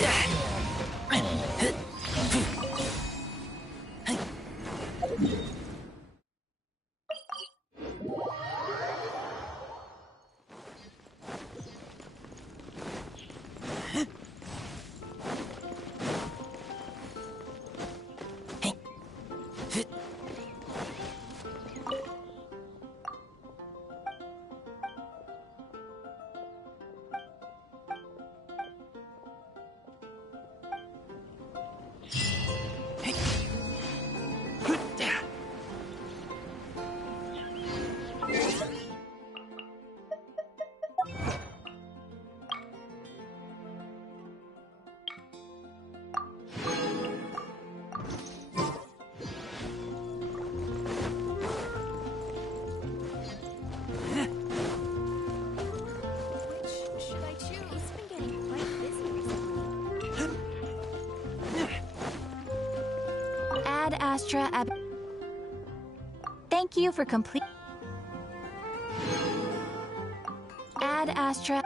Yeah. Astra Ab. Thank you for complete. Ad Astra.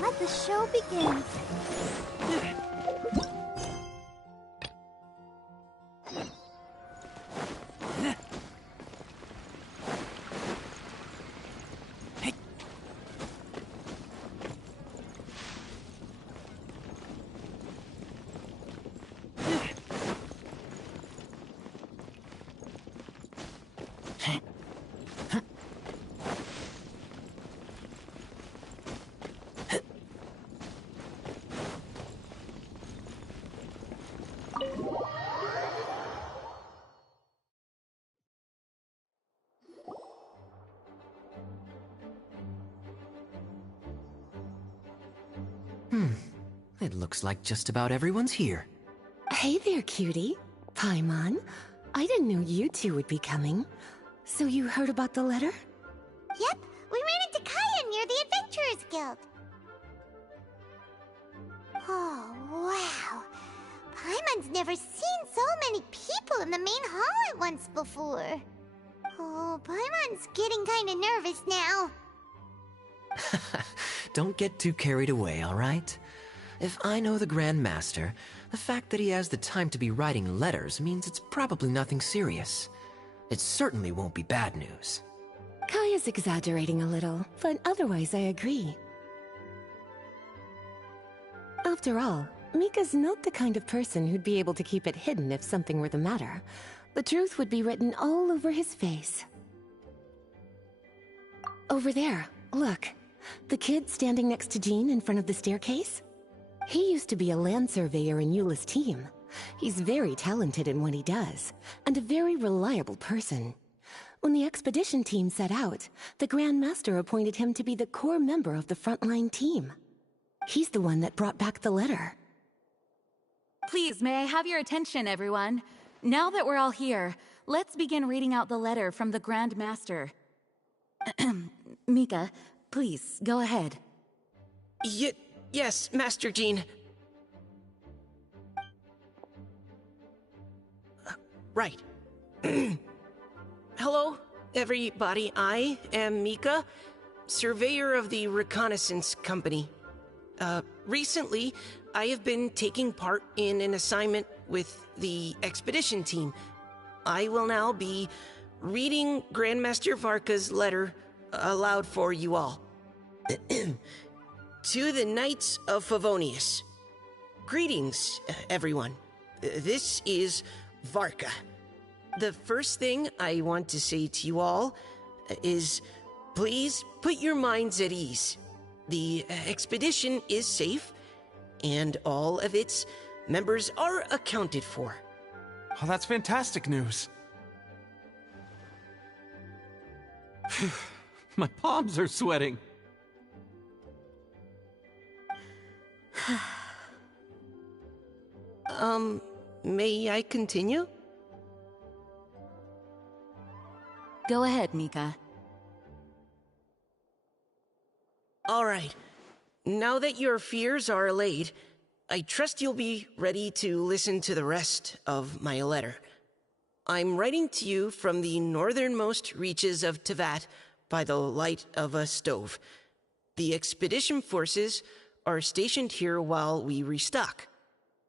Let the show begin. It looks like just about everyone's here. Hey there, cutie. Paimon. I didn't know you two would be coming. So you heard about the letter? Yep, we ran into Kaya near the Adventurers Guild. Oh, wow. Paimon's never seen so many people in the main hall at once before. Oh, Paimon's getting kinda nervous now. Don't get too carried away, alright? If I know the Grand Master, the fact that he has the time to be writing letters means it's probably nothing serious. It certainly won't be bad news. Kaya's exaggerating a little, but otherwise I agree. After all, Mika's not the kind of person who'd be able to keep it hidden if something were the matter. The truth would be written all over his face. Over there, look. The kid standing next to Jean in front of the staircase? He used to be a land surveyor in Eula's team. He's very talented in what he does, and a very reliable person. When the expedition team set out, the Grand Master appointed him to be the core member of the frontline team. He's the one that brought back the letter. Please, may I have your attention, everyone? Now that we're all here, let's begin reading out the letter from the Grand Master. Mika, please, go ahead. Yes, Master Jean. Right. Hello, everybody. I am Mika, surveyor of the Reconnaissance Company. Recently, I have been taking part in an assignment with the expedition team. I will now be reading Grandmaster Varka's letter aloud for you all. To the Knights of Favonius. Greetings, everyone. This is Varka. The first thing I want to say to you all is, please put your minds at ease. The expedition is safe, and all of its members are accounted for. Oh, that's fantastic news. My palms are sweating. May I continue? Go ahead, Mika. All right. Now that your fears are allayed, I trust you'll be ready to listen to the rest of my letter. I'm writing to you from the northernmost reaches of Tevat by the light of a stove. The expedition forces are stationed here while we restock.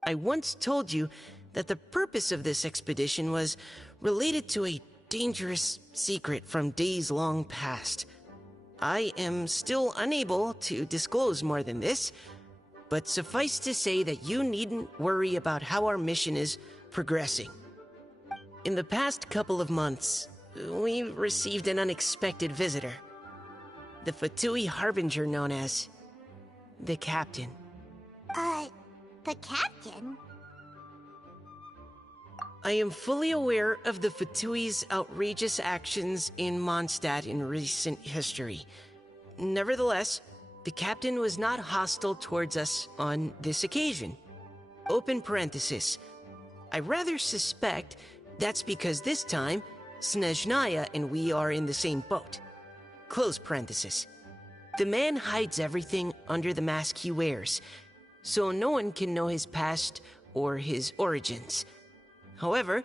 I once told you that the purpose of this expedition was related to a dangerous secret from days long past. I am still unable to disclose more than this, but suffice to say that you needn't worry about how our mission is progressing. In the past couple of months, we received an unexpected visitor. the Fatui Harbinger known as the Captain. The captain? I am fully aware of the Fatui's outrageous actions in Mondstadt in recent history. Nevertheless, the Captain was not hostile towards us on this occasion. Open parenthesis. I rather suspect that's because this time, Snezhnaya and we are in the same boat. Close parenthesis. The man hides everything under the mask he wears, so no one can know his past or his origins. However,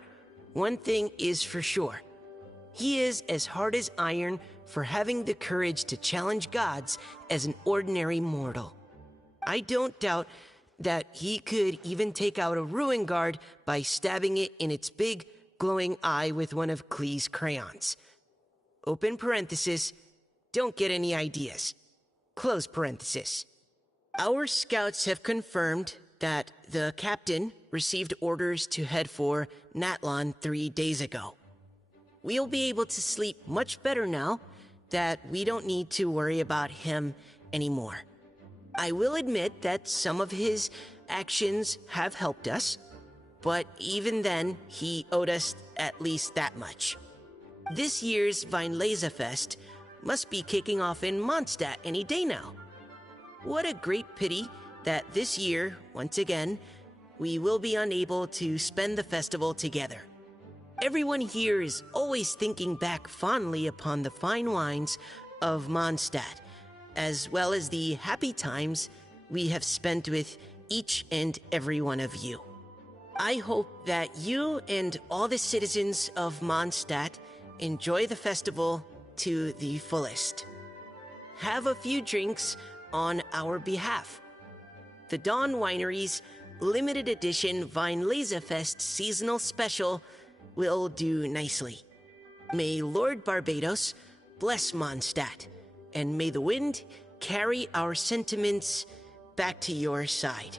one thing is for sure. He is as hard as iron for having the courage to challenge gods as an ordinary mortal. I don't doubt that he could even take out a ruin guard by stabbing it in its big, glowing eye with one of Klee's crayons. Open parenthesis, don't get any ideas. Close parenthesis. Our scouts have confirmed that the captain received orders to head for Natlon 3 days ago. We'll be able to sleep much better now that we don't need to worry about him anymore. I will admit that some of his actions have helped us, but even then, he owed us at least that much. This year's Weinlesefest must be kicking off in Mondstadt any day now. What a great pity that this year, once again, we will be unable to spend the festival together. Everyone here is always thinking back fondly upon the fine wines of Mondstadt, as well as the happy times we have spent with each and every one of you. I hope that you and all the citizens of Mondstadt enjoy the festival to the fullest. Have a few drinks on our behalf. The Dawn Winery's limited edition Weinlesefest seasonal special will do nicely. May Lord Barbados bless Mondstadt, and may the wind carry our sentiments back to your side.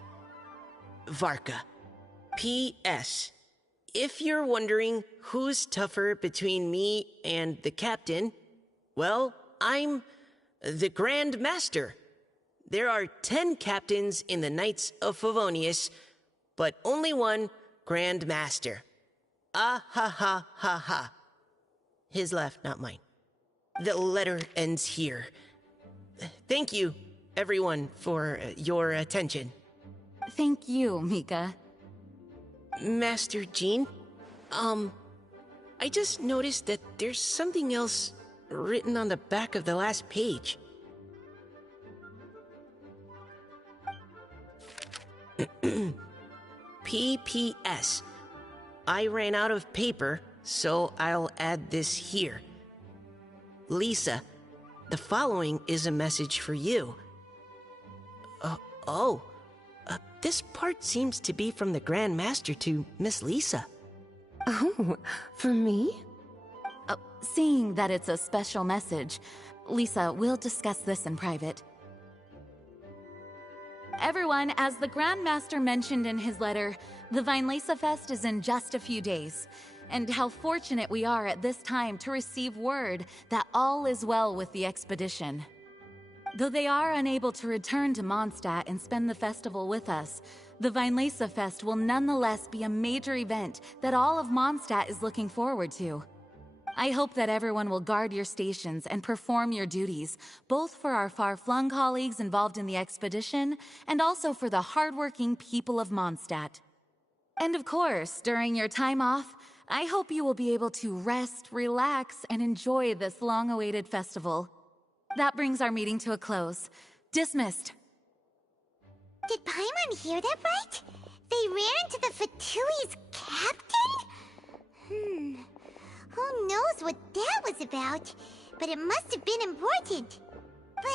Varka. P.S. If you're wondering who's tougher between me and the captain, well, I'm the Grand Master. There are 10 captains in the Knights of Favonius, but only one Grand Master. Ah ha ha ha ha. His laugh, not mine. The letter ends here. Thank you, everyone, for your attention. Thank you, Mika. Master Jean, I just noticed that there's something else written on the back of the last page. P.P.S. I ran out of paper, so I'll add this here. Lisa, the following is a message for you. This part seems to be from the Grand Master to Miss Lisa. Oh, for me? Seeing that it's a special message, Lisa, we'll discuss this in private. Everyone, as the Grand Master mentioned in his letter, the Weinlesefest is in just a few days. And how fortunate we are at this time to receive word that all is well with the expedition. Though they are unable to return to Mondstadt and spend the festival with us, the Weinlesefest will nonetheless be a major event that all of Mondstadt is looking forward to. I hope that everyone will guard your stations and perform your duties, both for our far-flung colleagues involved in the expedition and also for the hardworking people of Mondstadt. And of course, during your time off, I hope you will be able to rest, relax, and enjoy this long-awaited festival. That brings our meeting to a close. Dismissed. Did Paimon hear that right? They ran into the Fatui's captain? Who knows what that was about? But it must have been important. But,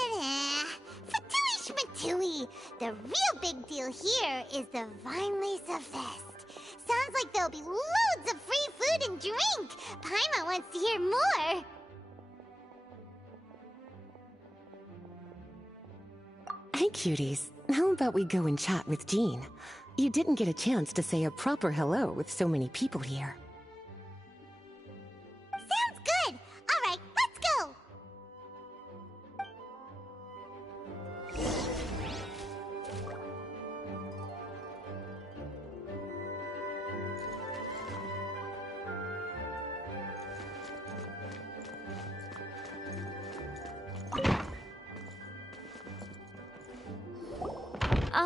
Fatui Schmatui! The real big deal here is the Weinlesefest. Sounds like there'll be loads of free food and drink! Paimon wants to hear more! Hey, cuties. How about we go and chat with Jean? You didn't get a chance to say a proper hello with so many people here. Sounds good! Alright, let's go!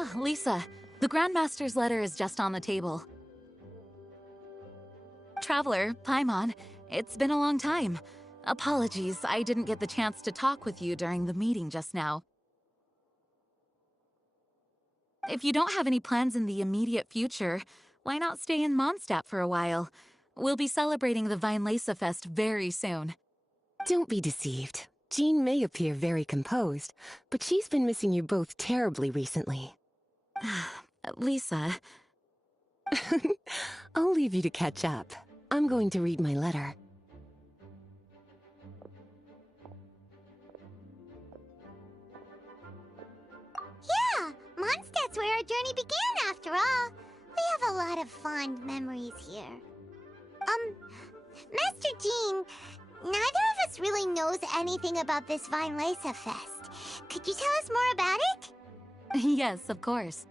Ah, Lisa, the Grandmaster's letter is just on the table. Traveler, Paimon, it's been a long time. Apologies, I didn't get the chance to talk with you during the meeting just now. If you don't have any plans in the immediate future, why not stay in Mondstadt for a while? We'll be celebrating the Weinlese Fest very soon. Don't be deceived. Jean may appear very composed, but she's been missing you both terribly recently. Lisa... I'll leave you to catch up. I'm going to read my letter. Yeah, Mondstadt's where our journey began after all. We have a lot of fond memories here. Master Jean, neither of us really knows anything about this Weinlese Fest. Could you tell us more about it? Yes, of course.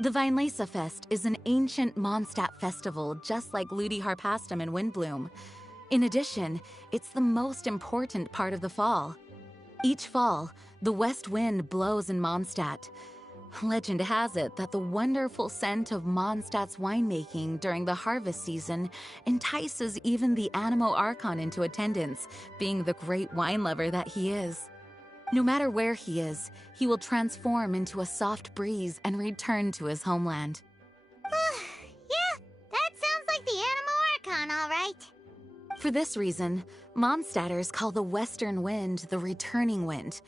The Weinlese Fest is an ancient Mondstadt festival just like Ludi Harpastum and Windbloom. In addition, it's the most important part of the fall. Each fall, the west wind blows in Mondstadt. Legend has it that the wonderful scent of Mondstadt's winemaking during the harvest season entices even the Animo Archon into attendance, being the great wine lover that he is. No matter where he is, he will transform into a soft breeze and return to his homeland. Yeah, that sounds like the Animo Archon, all right. For this reason, Mondstadters call the western wind the returning wind.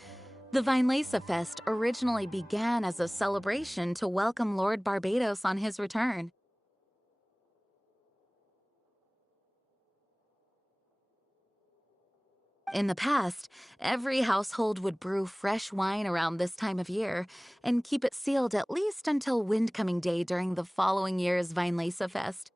The Weinlese Fest originally began as a celebration to welcome Lord Barbados on his return. In the past, every household would brew fresh wine around this time of year and keep it sealed at least until Windcoming Day during the following year's Weinlese Fest.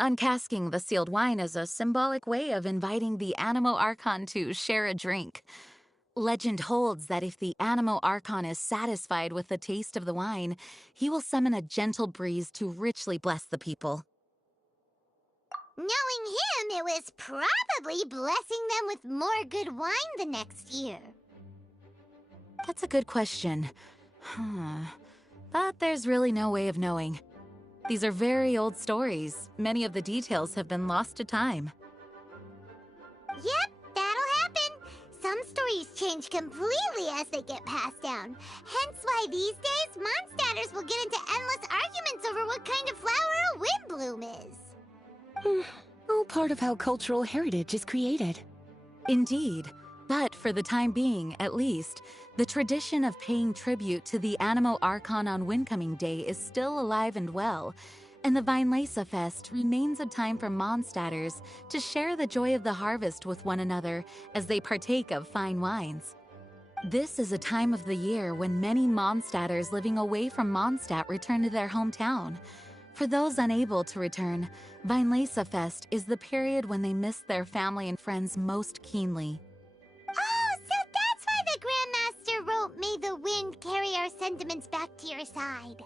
Uncasking the sealed wine is a symbolic way of inviting the Animo Archon to share a drink. Legend holds that if the Animo Archon is satisfied with the taste of the wine, he will summon a gentle breeze to richly bless the people. Knowing him, it was probably blessing them with more good wine the next year. That's a good question. But there's really no way of knowing. These are very old stories. Many of the details have been lost to time. Yep, that'll happen. Some stories change completely as they get passed down. Hence why these days, Mondstadters will get into endless arguments over what kind of flower a windbloom is. All part of how cultural heritage is created. Indeed. But for the time being, at least, the tradition of paying tribute to the Animo Archon on Windcoming Day is still alive and well, and the Weinlese Fest remains a time for Mondstadters to share the joy of the harvest with one another as they partake of fine wines. This is a time of the year when many Mondstadters living away from Mondstadt return to their hometown. For those unable to return, Weinlese Fest is the period when they miss their family and friends most keenly. Oh, so that's why the Grandmaster wrote, "May the wind carry our sentiments back to your side."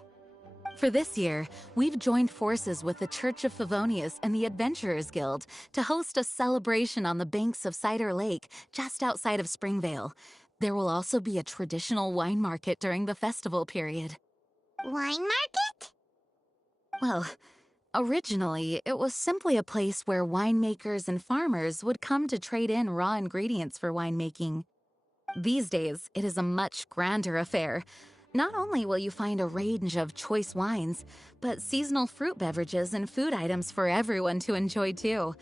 For this year, we've joined forces with the Church of Favonius and the Adventurers Guild to host a celebration on the banks of Cider Lake, just outside of Springvale. There will also be a traditional wine market during the festival period. Wine market? Well, originally, it was simply a place where winemakers and farmers would come to trade in raw ingredients for winemaking. These days, it is a much grander affair. Not only will you find a range of choice wines, but seasonal fruit beverages and food items for everyone to enjoy too.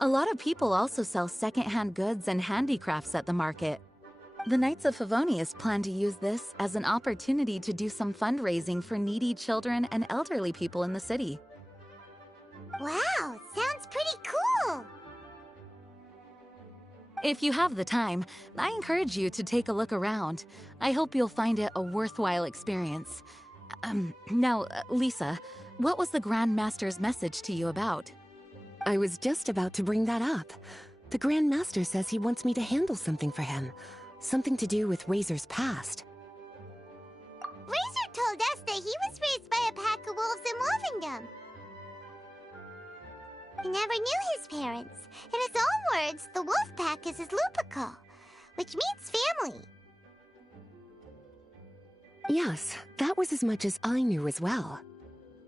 A lot of people also sell secondhand goods and handicrafts at the market. The Knights of Favonius plan to use this as an opportunity to do some fundraising for needy children and elderly people in the city. Wow, sounds pretty cool. If you have the time, I encourage you to take a look around. I hope you'll find it a worthwhile experience. Now, Lisa, what was the Grand Master's message to you about? I was just about to bring that up. The Grand Master says he wants me to handle something for him. Something to do with Razor's past. Razor told us that he was raised by a pack of wolves in Wolvendom. He never knew his parents. In his own words, the wolf pack is his lupical, which means family. Yes, that was as much as I knew as well.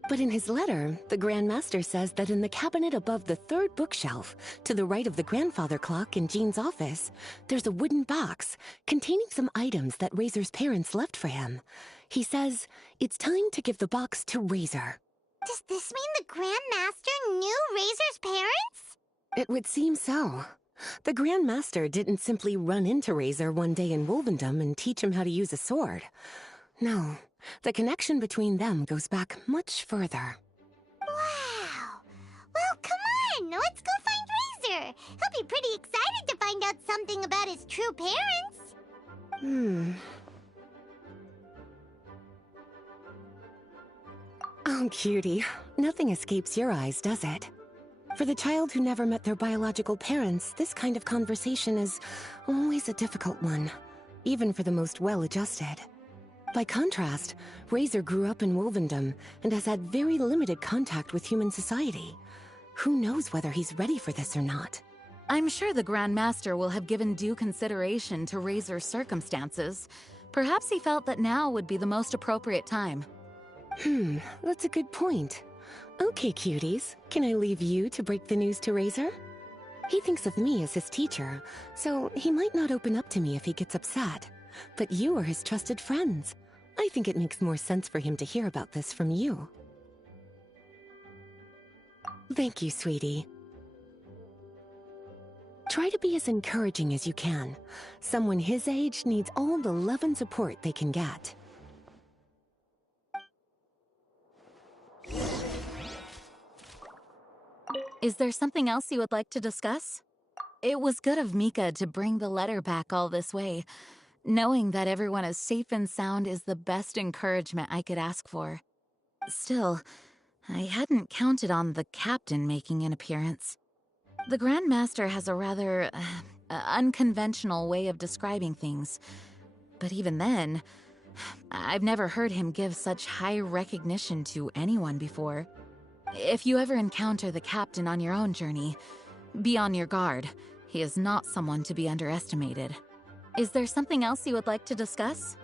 But in his letter, the Grand Master says that in the cabinet above the third bookshelf, to the right of the grandfather clock in Jean's office, there's a wooden box containing some items that Razor's parents left for him. He says it's time to give the box to Razor. Does this mean the Grand Master knew Razor's parents? It would seem so. The Grand Master didn't simply run into Razor one day in Wolvendom and teach him how to use a sword. No, the connection between them goes back much further. Wow! Well, come on! Let's go find Razor! He'll be pretty excited to find out something about his true parents. Oh, cutie. Nothing escapes your eyes, does it? For the child who never met their biological parents, this kind of conversation is always a difficult one, even for the most well-adjusted. By contrast, Razor grew up in Wolvendom and has had very limited contact with human society. Who knows whether he's ready for this or not? I'm sure the Grand Master will have given due consideration to Razor's circumstances. Perhaps he felt that now would be the most appropriate time. That's a good point. Okay, cuties, can I leave you to break the news to Razor? He thinks of me as his teacher, so he might not open up to me if he gets upset. But you are his trusted friends. I think it makes more sense for him to hear about this from you. Thank you, sweetie. Try to be as encouraging as you can. Someone his age needs all the love and support they can get. Is there something else you would like to discuss? It was good of Mika to bring the letter back all this way. Knowing that everyone is safe and sound is the best encouragement I could ask for. Still, I hadn't counted on the captain making an appearance. The Grand Master has a rather unconventional way of describing things. But even then, I've never heard him give such high recognition to anyone before. If you ever encounter the captain on your own journey, be on your guard. He is not someone to be underestimated. Is there something else you would like to discuss?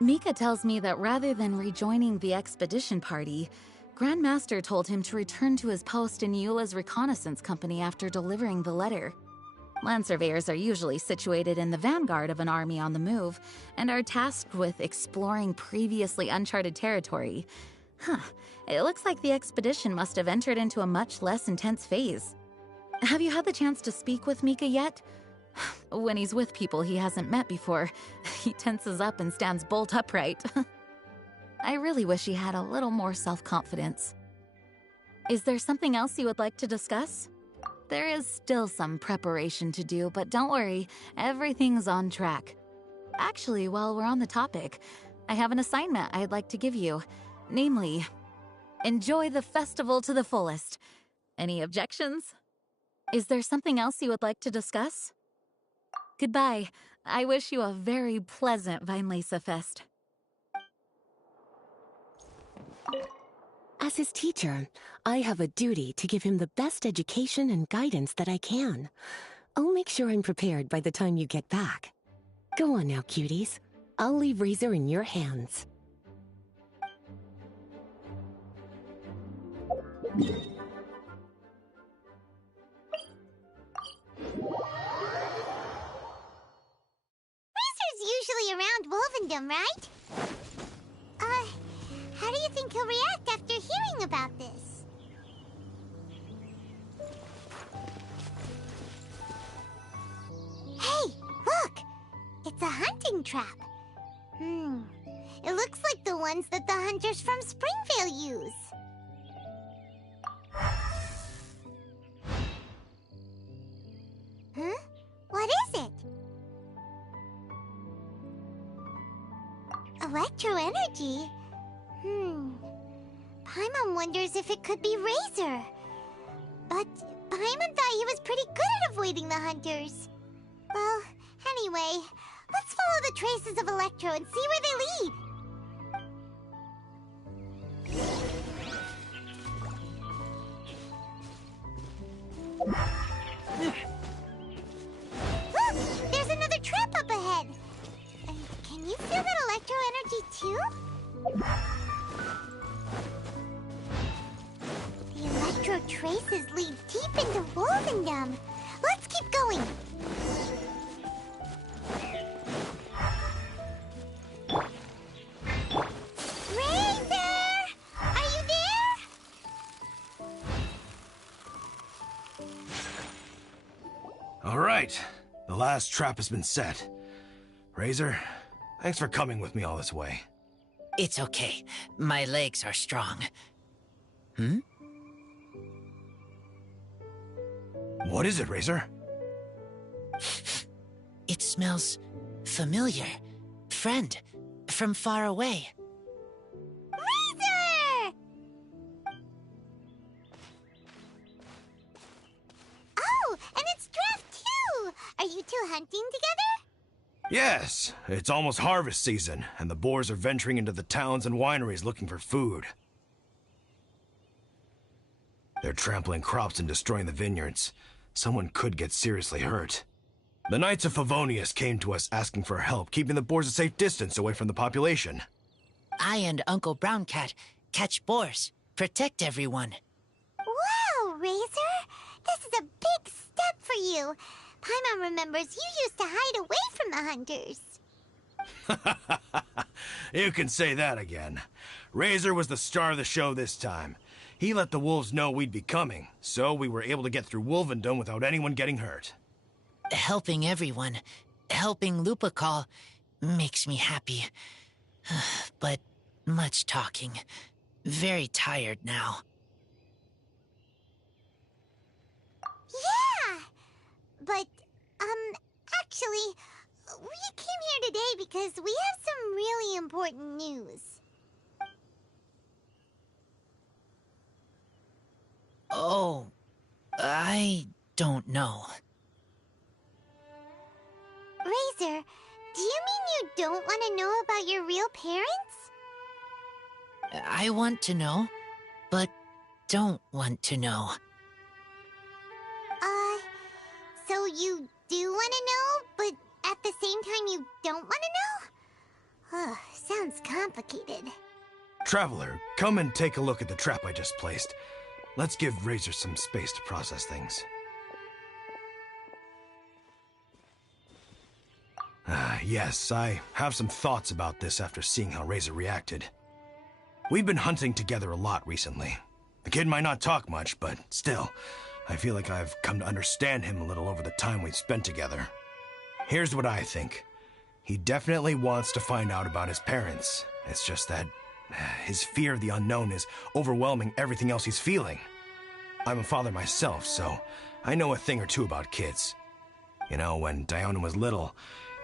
Mika tells me that rather than rejoining the expedition party, Grandmaster told him to return to his post in Eula's reconnaissance company after delivering the letter. Land surveyors are usually situated in the vanguard of an army on the move, and are tasked with exploring previously uncharted territory. It looks like the expedition must have entered into a much less intense phase. Have you had the chance to speak with Mika yet? When he's with people he hasn't met before, he tenses up and stands bolt upright. I really wish he had a little more self-confidence. Is there something else you would like to discuss? There is still some preparation to do, but don't worry, everything's on track. Actually, while we're on the topic, I have an assignment I'd like to give you. Namely, enjoy the festival to the fullest. Any objections? Is there something else you would like to discuss? Goodbye. I wish you a very pleasant Vinelesa Fest. As his teacher, I have a duty to give him the best education and guidance that I can. I'll make sure I'm prepared by the time you get back. Go on now, cuties. I'll leave Razor in your hands. Usually around Wolvendom, right? How do you think he'll react after hearing about this? Hey, look! It's a hunting trap. It looks like the ones that the hunters from Springvale use. Huh? What is it? Electro energy? Paimon wonders if it could be Razor. But Paimon thought he was pretty good at avoiding the hunters. Well, anyway, let's follow the traces of Electro and see where they lead. Look! There's another trap up ahead! Can you feel that electro energy too? The electro traces lead deep into Wolvendom. Let's keep going. Razor! Are you there? All right. The last trap has been set. Razor, thanks for coming with me all this way. It's okay. My legs are strong. What is it, Razor? It smells familiar. Friend, from far away. Razor! Oh, and it's Draft too! Are you two hunting together? Yes, it's almost harvest season, and the boars are venturing into the towns and wineries looking for food. They're trampling crops and destroying the vineyards. Someone could get seriously hurt. The Knights of Favonius came to us asking for help, keeping the boars a safe distance away from the population. I and Uncle Brown Cat catch boars, protect everyone. Wow, Razor! This is a big step for you. Paimon remembers you used to hide away from the hunters. You can say that again. Razor was the star of the show this time. He let the wolves know we'd be coming, so we were able to get through Wolvendom without anyone getting hurt. Helping everyone, helping Lupercal, makes me happy. But much talking. Very tired now. Yeah! But, actually, we came here today because we have some really important news. Oh, I don't know. Razor, do you mean you don't want to know about your real parents? I want to know, but don't want to know. So you do want to know, but at the same time you don't want to know? Sounds complicated. Traveler, come and take a look at the trap I just placed. Let's give Razor some space to process things. Yes, I have some thoughts about this after seeing how Razor reacted. We've been hunting together a lot recently. The kid might not talk much, but still, I feel like I've come to understand him a little over the time we've spent together. Here's what I think. He definitely wants to find out about his parents. It's just that his fear of the unknown is overwhelming everything else he's feeling. I'm a father myself, so I know a thing or two about kids. You know, when Diona was little,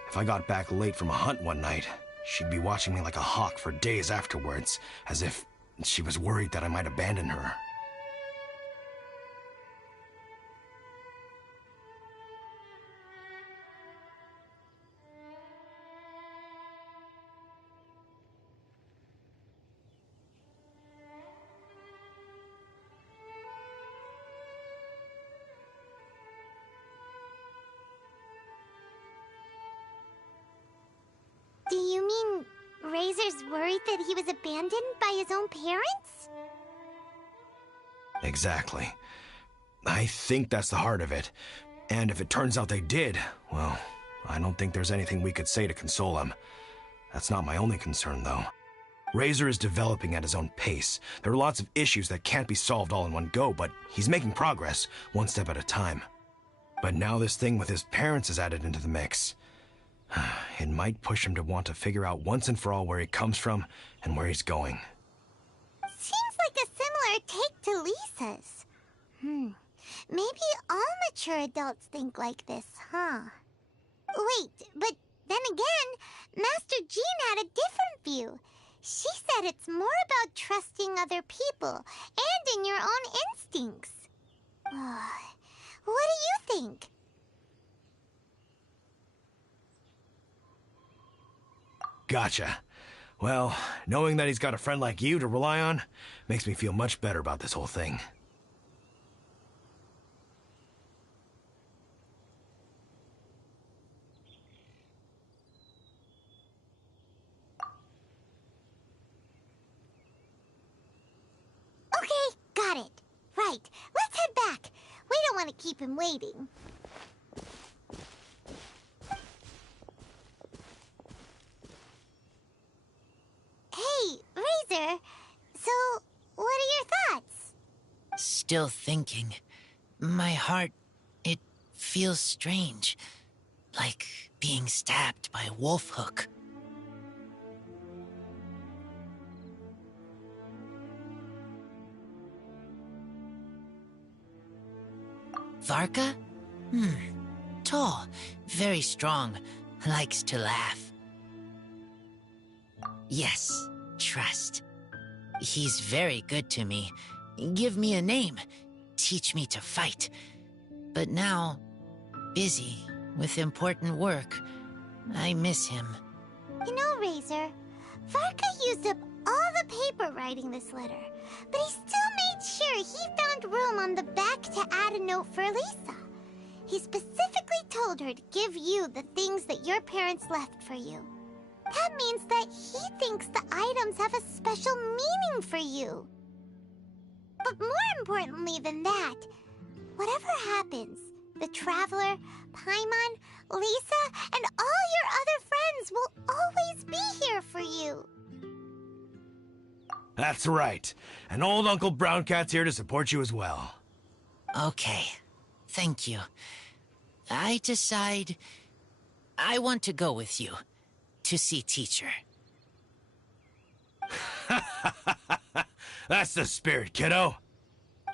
if I got back late from a hunt one night, she'd be watching me like a hawk for days afterwards, as if she was worried that I might abandon her. Do you mean Razor's worried that he was abandoned by his own parents? Exactly. I think that's the heart of it. And if it turns out they did, well, I don't think there's anything we could say to console him. That's not my only concern, though. Razor is developing at his own pace. There are lots of issues that can't be solved all in one go, but he's making progress, one step at a time. But now this thing with his parents is added into the mix. It might push him to want to figure out once and for all where he comes from and where he's going. Seems like a similar take to Lisa's. Maybe all mature adults think like this, huh? Wait, but then again, Master Jean had a different view. She said it's more about trusting other people and in your own instincts. What do you think? Gotcha. Well, knowing that he's got a friend like you to rely on makes me feel much better about this whole thing. Okay, got it. Right, let's head back. We don't want to keep him waiting. Hey, Razor. So, what are your thoughts? Still thinking. My heart, it feels strange. Like being stabbed by a wolf hook. Varka? Tall, very strong, likes to laugh. Yes, trust. He's very good to me. Give me a name, teach me to fight. But now, busy with important work, I miss him. You know, Razor, Varka used up all the paper writing this letter, but he still made sure he found room on the back to add a note for Lisa. He specifically told her to give you the things that your parents left for you. That means that he thinks the items have a special meaning for you. But more importantly than that, whatever happens, the Traveler, Paimon, Lisa, and all your other friends will always be here for you. That's right. And old Uncle Brown Cat's here to support you as well. Okay, thank you. I decide I want to go with you to see teacher. That's the spirit, kiddo.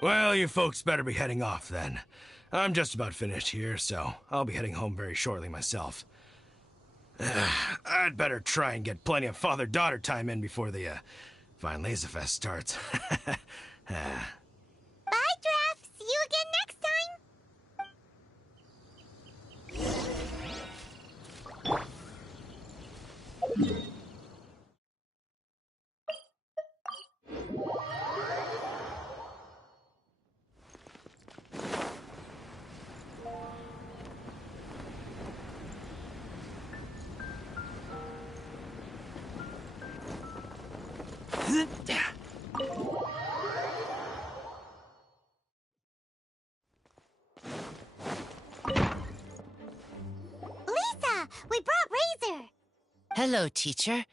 Well, you folks better be heading off then. I'm just about finished here, so I'll be heading home very shortly myself. I'd better try and get plenty of father-daughter time in before the Vine Laser Fest starts. Bye, Draft. Lisa, we brought Razor. Hello, teacher.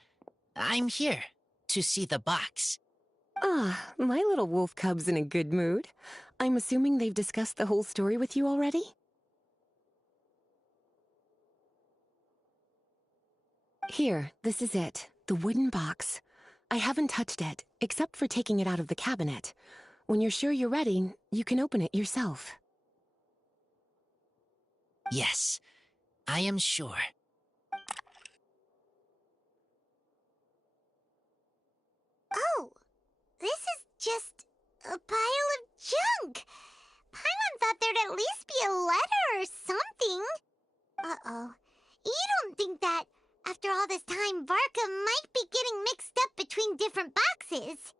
I'm here to see the box. Ah, my little wolf cub's in a good mood. I'm assuming they've discussed the whole story with you already? Here, this is it. The wooden box. I haven't touched it, except for taking it out of the cabinet. When you're sure you're ready, you can open it yourself. Yes, I am sure. Oh, this is just a pile of junk. Paimon thought there'd at least be a letter or something. Uh-oh. You don't think that, after all this time, Varka might be getting mixed up between different boxes?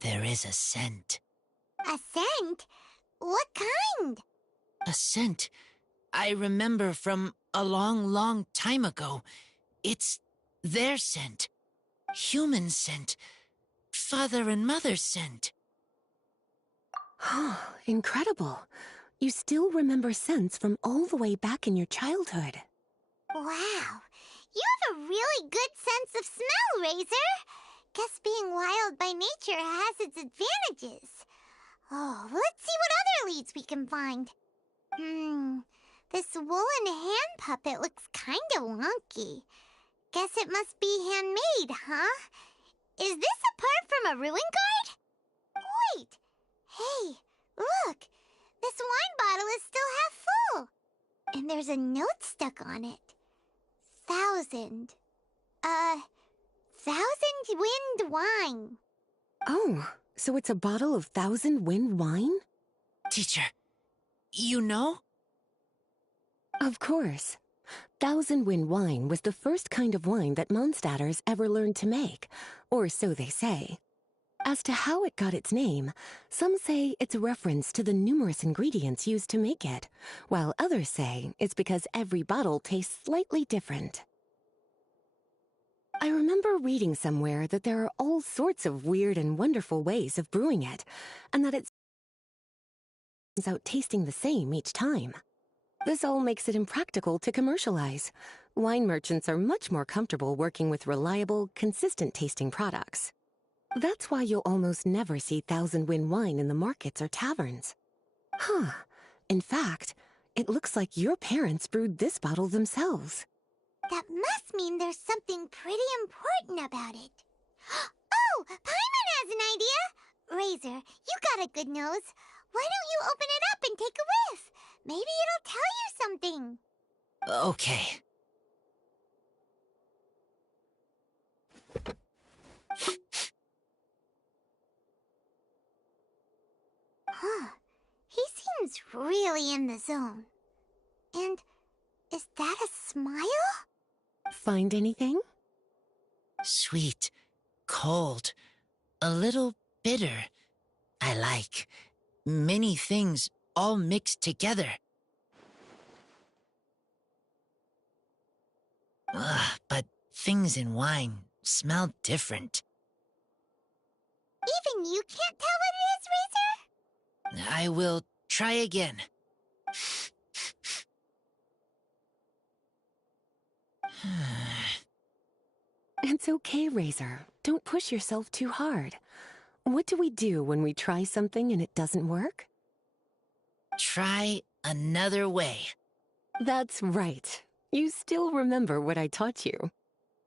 There is a scent. A scent? What kind? A scent I remember from a long, long time ago. It's their scent. Human scent. Father and mother scent. Oh, incredible. You still remember scents from all the way back in your childhood. Wow. You have a really good sense of smell, Razor. Guess being wild by nature has its advantages. Oh, let's see what other leads we can find. This woolen hand puppet looks kinda wonky. Guess it must be handmade, huh? Is this a part from a ruin guard? Wait! Hey, look! This wine bottle is still half full. And there's a note stuck on it. 1,000. 1,000 wind wine. Oh, so it's a bottle of 1,000 wind wine? Teacher, you know? Of course. 1,000 wind wine was the first kind of wine that Mondstadters ever learned to make, or so they say. As to how it got its name, some say it's a reference to the numerous ingredients used to make it, while others say it's because every bottle tastes slightly different. I remember reading somewhere that there are all sorts of weird and wonderful ways of brewing it, and that it turns out tasting the same each time. This all makes it impractical to commercialize. Wine merchants are much more comfortable working with reliable, consistent-tasting products. That's why you'll almost never see 1,000 wind wine in the markets or taverns. Huh. In fact, it looks like your parents brewed this bottle themselves. That must mean there's something pretty important about it. Oh, Paimon has an idea! Razor, you got a good nose. Why don't you open it up and take a whiff? Maybe it'll tell you something. Okay. Huh. He seems really in the zone. And is that a smile? Find anything? Sweet, cold, a little bitter. I like many things all mixed together. But things in wine smell different. Even you can't tell what it is, Razor? I will try again. It's okay, Razor. Don't push yourself too hard. What do we do when we try something and it doesn't work? Try another way. That's right. You still remember what I taught you.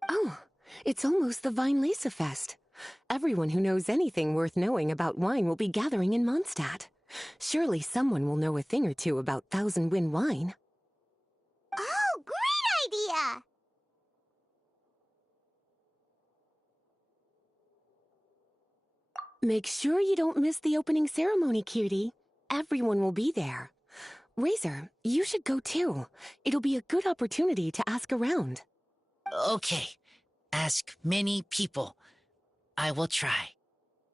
Oh, it's almost the Weinlese Fest. Everyone who knows anything worth knowing about wine will be gathering in Mondstadt. Surely someone will know a thing or two about 1,000 wind wine. Oh, great idea! Make sure you don't miss the opening ceremony, cutie. Everyone will be there. Razor, you should go too. It'll be a good opportunity to ask around. Okay. Ask many people. I will try.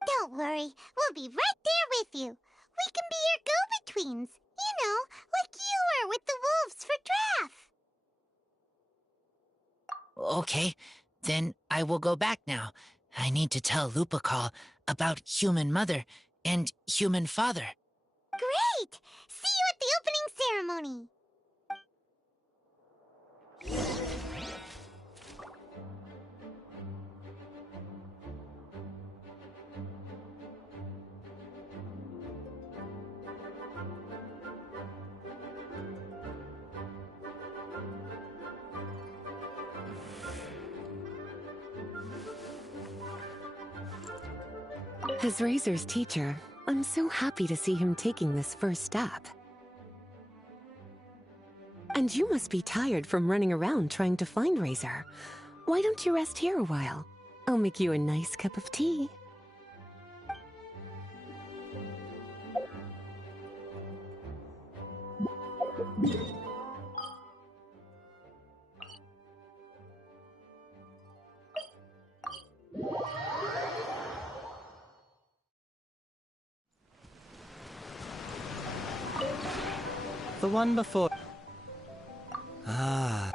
Don't worry, we'll be right there with you. We can be your go-betweens. You know, like you were with the wolves for Draff. Okay, then I will go back now. I need to tell Lupical about Human Mother and Human Father. Great! See you at the opening ceremony. As Razor's teacher, I'm so happy to see him taking this first step. And you must be tired from running around trying to find Razor. Why don't you rest here a while? I'll make you a nice cup of tea. The one before. Ah.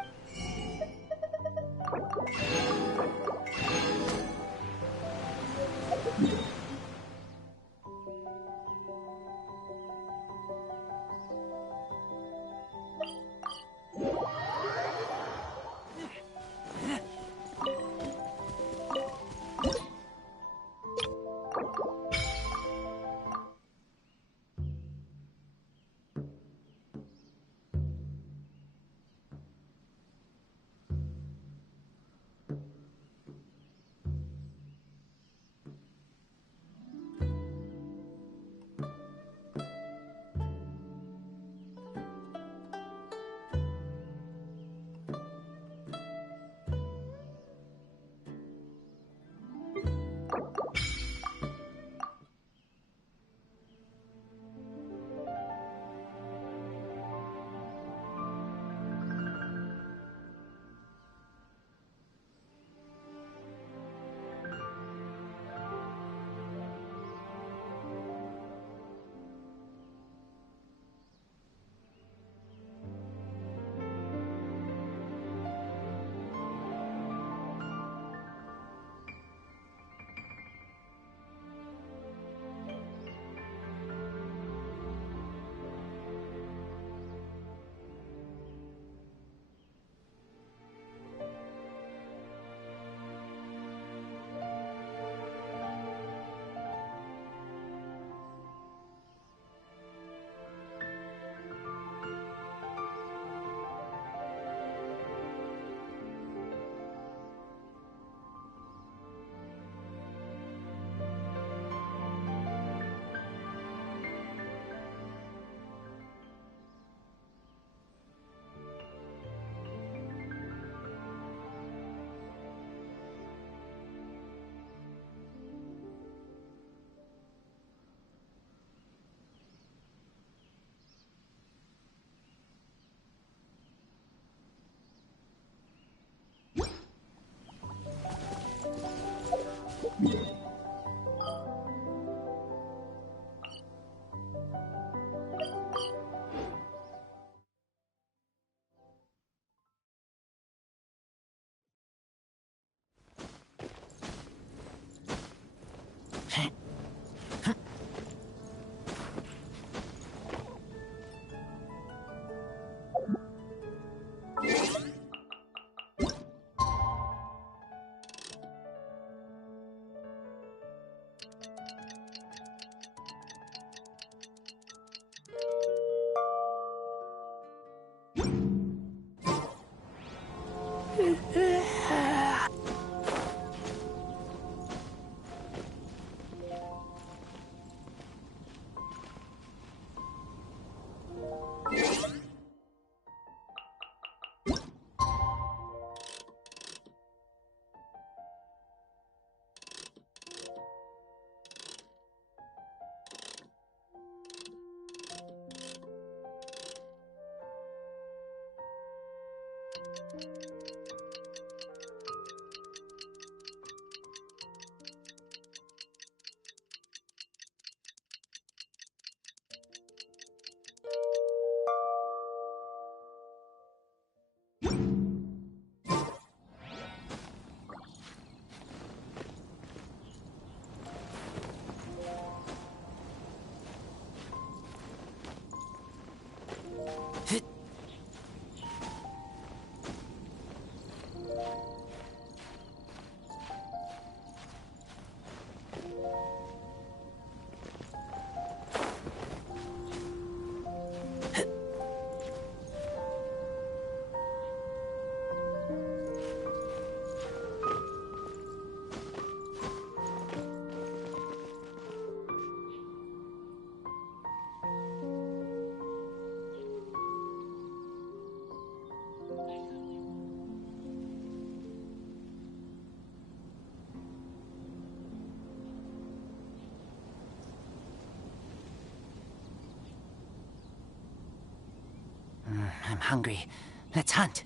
I'm hungry. Let's hunt.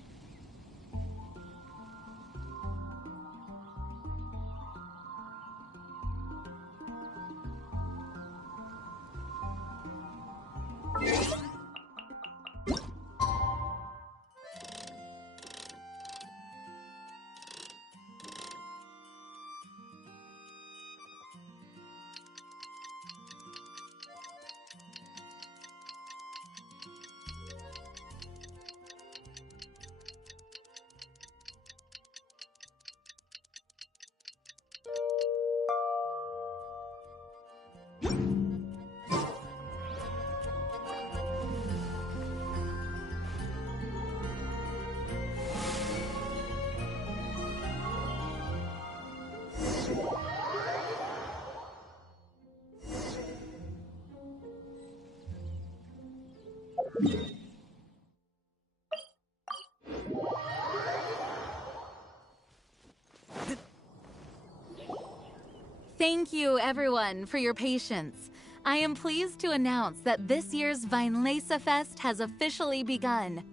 Thank you, everyone, for your patience. I am pleased to announce that this year's Weinlese Fest has officially begun.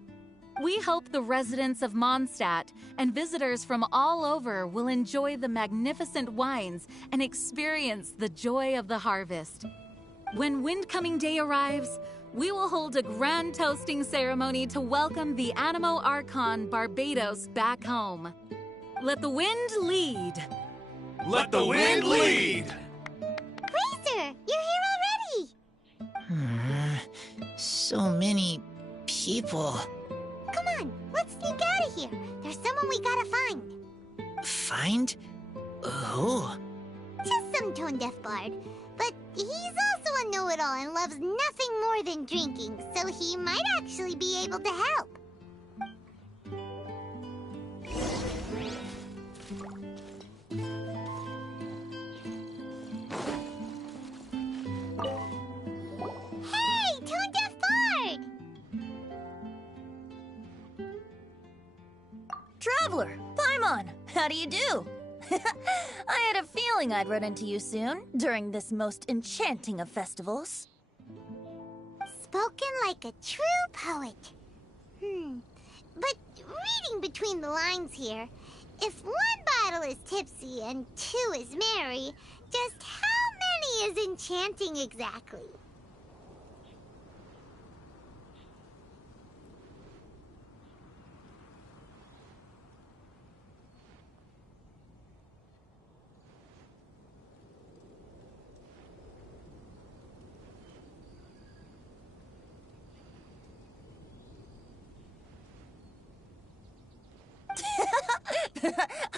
We hope the residents of Mondstadt and visitors from all over will enjoy the magnificent wines and experience the joy of the harvest. When Windcoming Day arrives, we will hold a grand toasting ceremony to welcome the Animo Archon Barbados back home. Let the wind lead! Let the wind lead! Razor, you're here already! So many people. Come on, let's sneak out of here. There's someone we gotta find. Find? Who? Just some tone-deaf bard. But he's also a know-it-all and loves nothing more than drinking, so he might actually be able to help. Hey, tone-deaf bard! Traveler, Paimon, how do you do? I had a feeling I'd run into you soon, during this most enchanting of festivals. Spoken like a true poet. But reading between the lines here, if one bottle is tipsy and two is merry, just how many is enchanting exactly?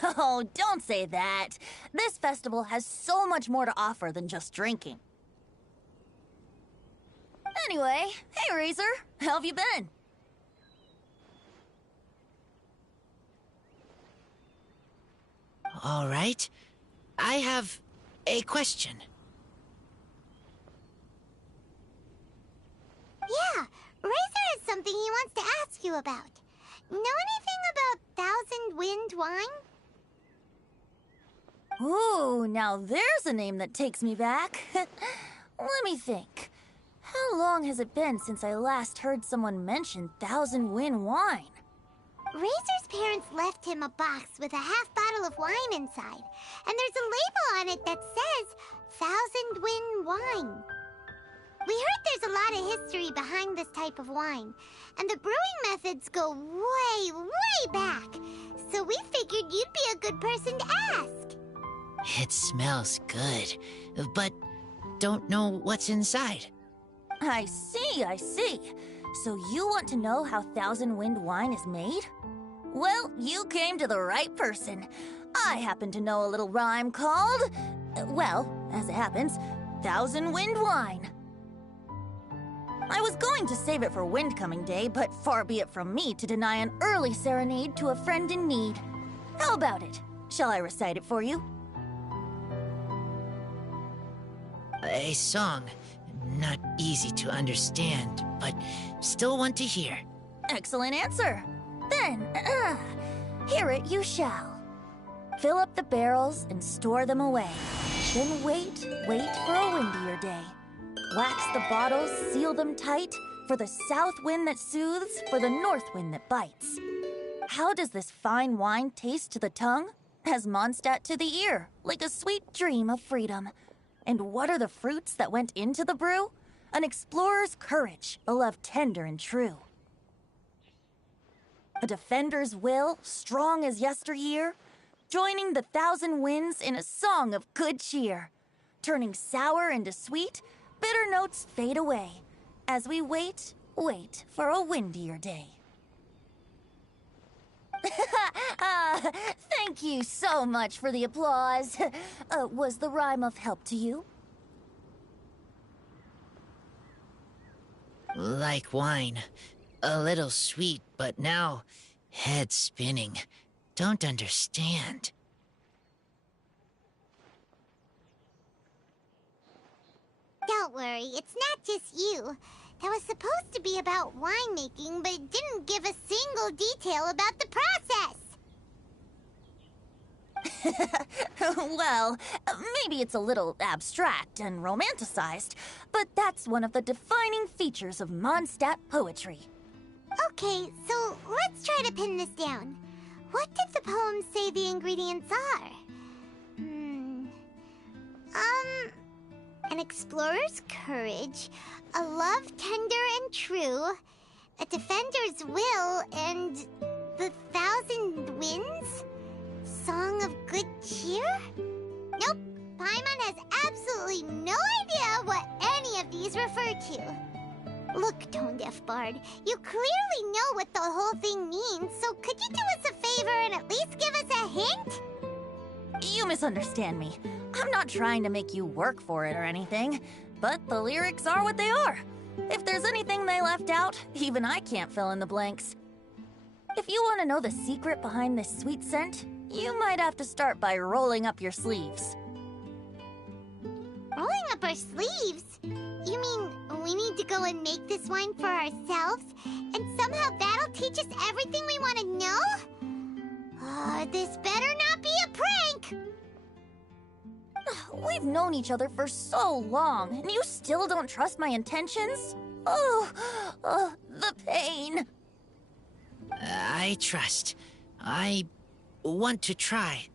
Oh, don't say that. This festival has so much more to offer than just drinking. Anyway, hey Razor, how have you been? All right. I have a question. Yeah, Razor has something he wants to ask you about. Know anything about Thousand Wind wine? Ooh, now there's a name that takes me back. Let me think. How long has it been since I last heard someone mention Thousand Wind wine? Razor Razor's parents left him a box with a half bottle of wine inside, and there's a label on it that says Thousand Wind Wine. We heard there's a lot of history behind this type of wine, and the brewing methods go way, way back. So we figured you'd be a good person to ask. It smells good, but don't know what's inside. I see, I see. So you want to know how Thousand Wind wine is made? Well, you came to the right person. I happen to know a little rhyme called, well, as it happens, Thousand Wind Wine. I was going to save it for Windcoming Day, but far be it from me to deny an early serenade to a friend in need. How about it? Shall I recite it for you? A song. Not easy to understand, but still want to hear. Excellent answer. Then, hear it you shall. Fill up the barrels and store them away. Then wait for a windier day. Wax the bottles, seal them tight, for the south wind that soothes, for the north wind that bites. How does this fine wine taste to the tongue? As Mondstadt to the ear, like a sweet dream of freedom. And what are the fruits that went into the brew? An explorer's courage, a love tender and true. A defender's will, strong as yesteryear, joining the thousand winds in a song of good cheer. Turning sour into sweet, bitter notes fade away, as we wait for a windier day. Thank you so much for the applause. Was the rhyme of help to you? Like wine. A little sweet, but now head spinning. Don't understand. Don't worry, it's not just you. That was supposed to be about winemaking, but it didn't give a single detail about the process. Well, maybe it's a little abstract and romanticized, but that's one of the defining features of Mondstadt poetry. Okay, so let's try to pin this down. What did the poem say the ingredients are? An explorer's courage, a love tender and true, a defender's will, and the thousand winds? Song of good cheer? Nope, Paimon has absolutely no idea what any of these refer to. Look, Tone-Deaf Bard, you clearly know what the whole thing means, so could you do us a favor and at least give us a hint? You misunderstand me. I'm not trying to make you work for it or anything, but the lyrics are what they are. If there's anything they left out, even I can't fill in the blanks. If you want to know the secret behind this sweet scent, you might have to start by rolling up your sleeves. Rolling up our sleeves? You mean we need to go and make this wine for ourselves, and somehow that'll teach us everything we want to know? This better not be a prank! We've known each other for so long, and you still don't trust my intentions? The pain. I trust. I want to try.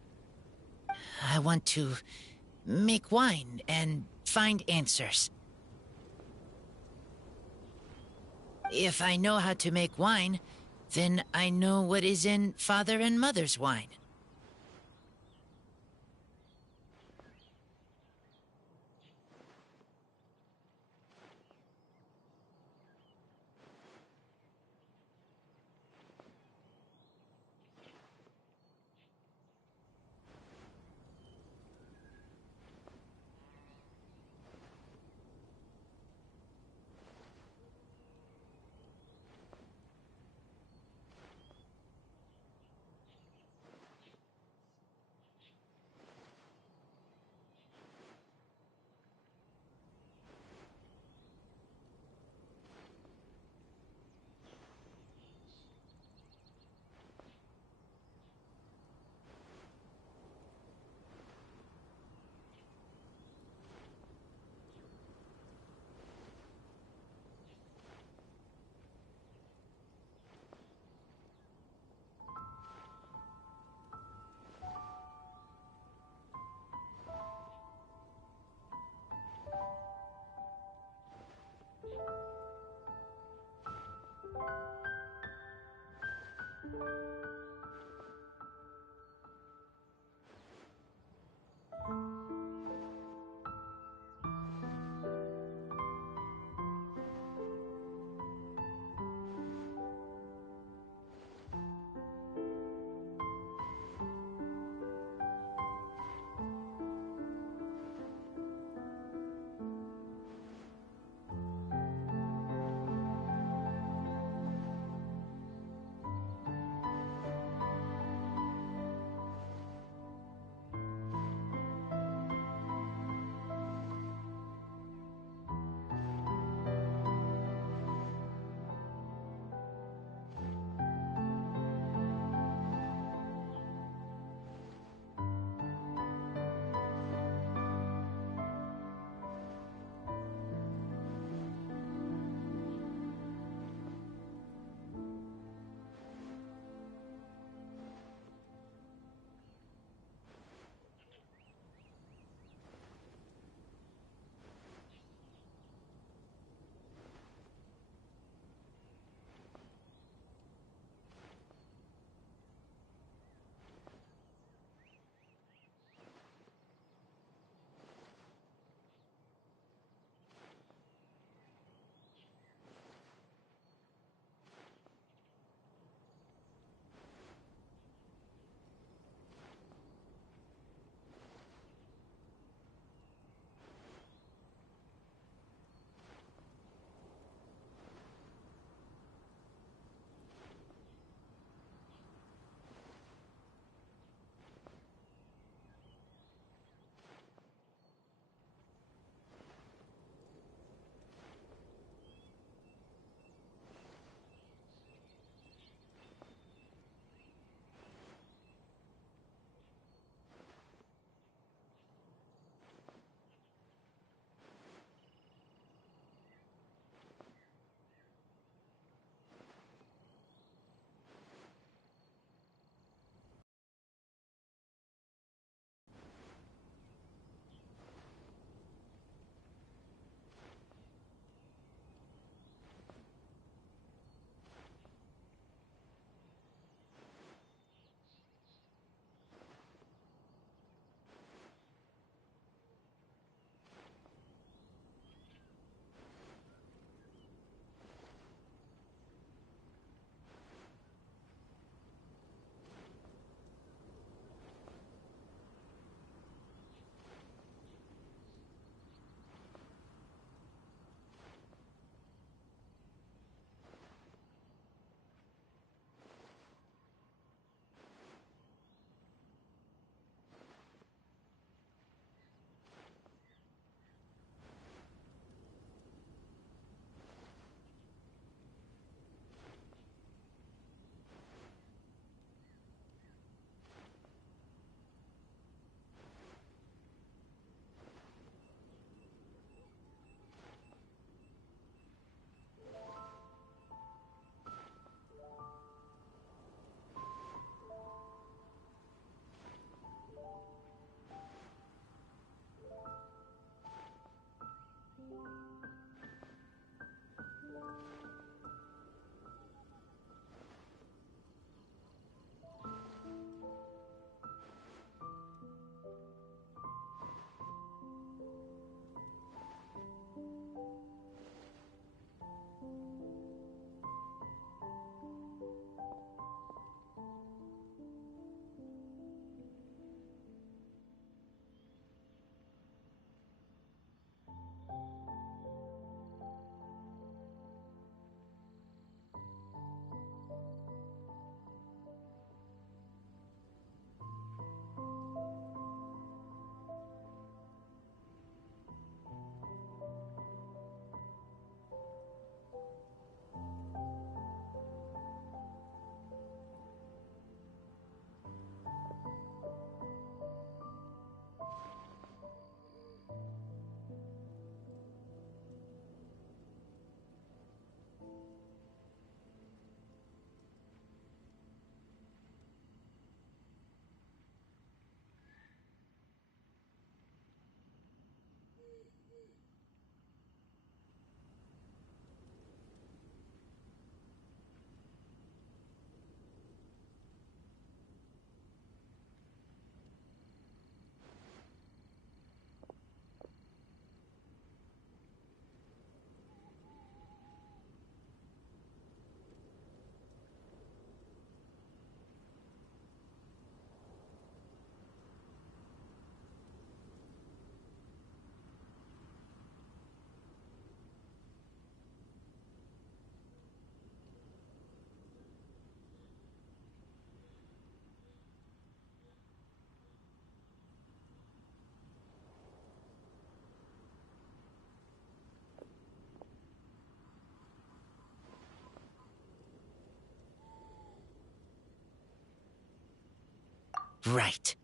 I want to make wine and find answers. If I know how to make wine, then I know what is in Father and Mother's wine. Right.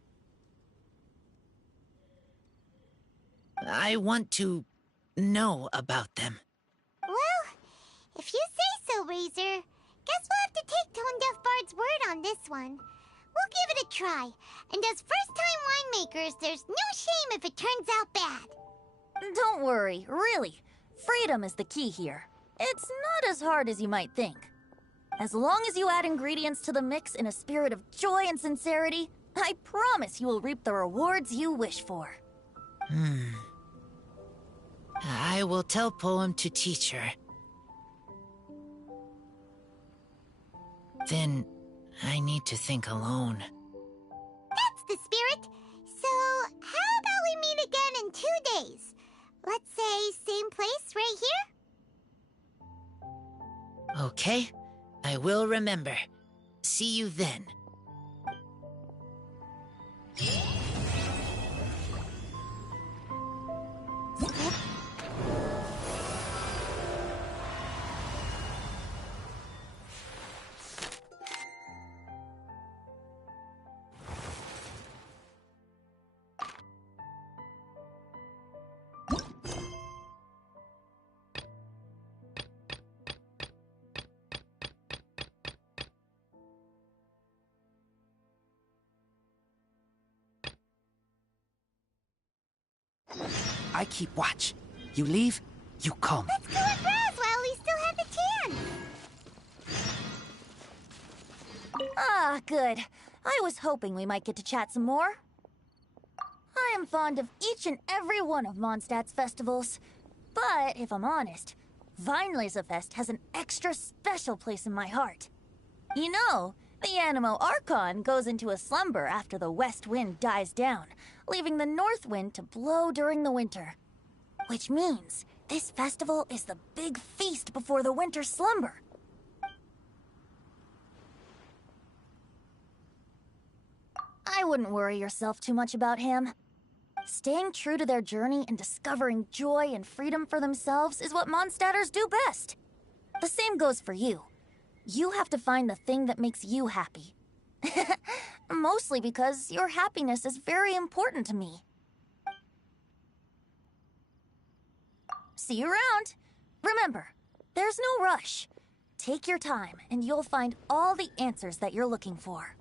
I want to know about them. Well, if you say so, Razor. Guess we'll have to take Tone Deaf Bard's word on this one. We'll give it a try. And as first-time winemakers, there's no shame if it turns out bad. Don't worry, really. Freedom is the key here. It's not as hard as you might think. As long as you add ingredients to the mix in a spirit of joy and sincerity, I promise you will reap the rewards you wish for. I will tell Poem to teach her. Then I need to think alone. That's the spirit. So, how about we meet again in 2 days? Let's say same place right here? Okay, I will remember. See you then. I keep watch. You leave, you come. Let's go and browse while we still have the chance. Ah, good. I was hoping we might get to chat some more. I am fond of each and every one of Mondstadt's festivals. But if I'm honest, Vinelaserfest has an extra special place in my heart. You know, the Animo Archon goes into a slumber after the west wind dies down, leaving the north wind to blow during the winter. Which means this festival is the big feast before the winter slumber. I wouldn't worry yourself too much about him. Staying true to their journey and discovering joy and freedom for themselves is what Mondstadters do best. The same goes for you. You have to find the thing that makes you happy. Mostly because your happiness is very important to me. See you around. Remember, there's no rush. Take your time and you'll find all the answers that you're looking for.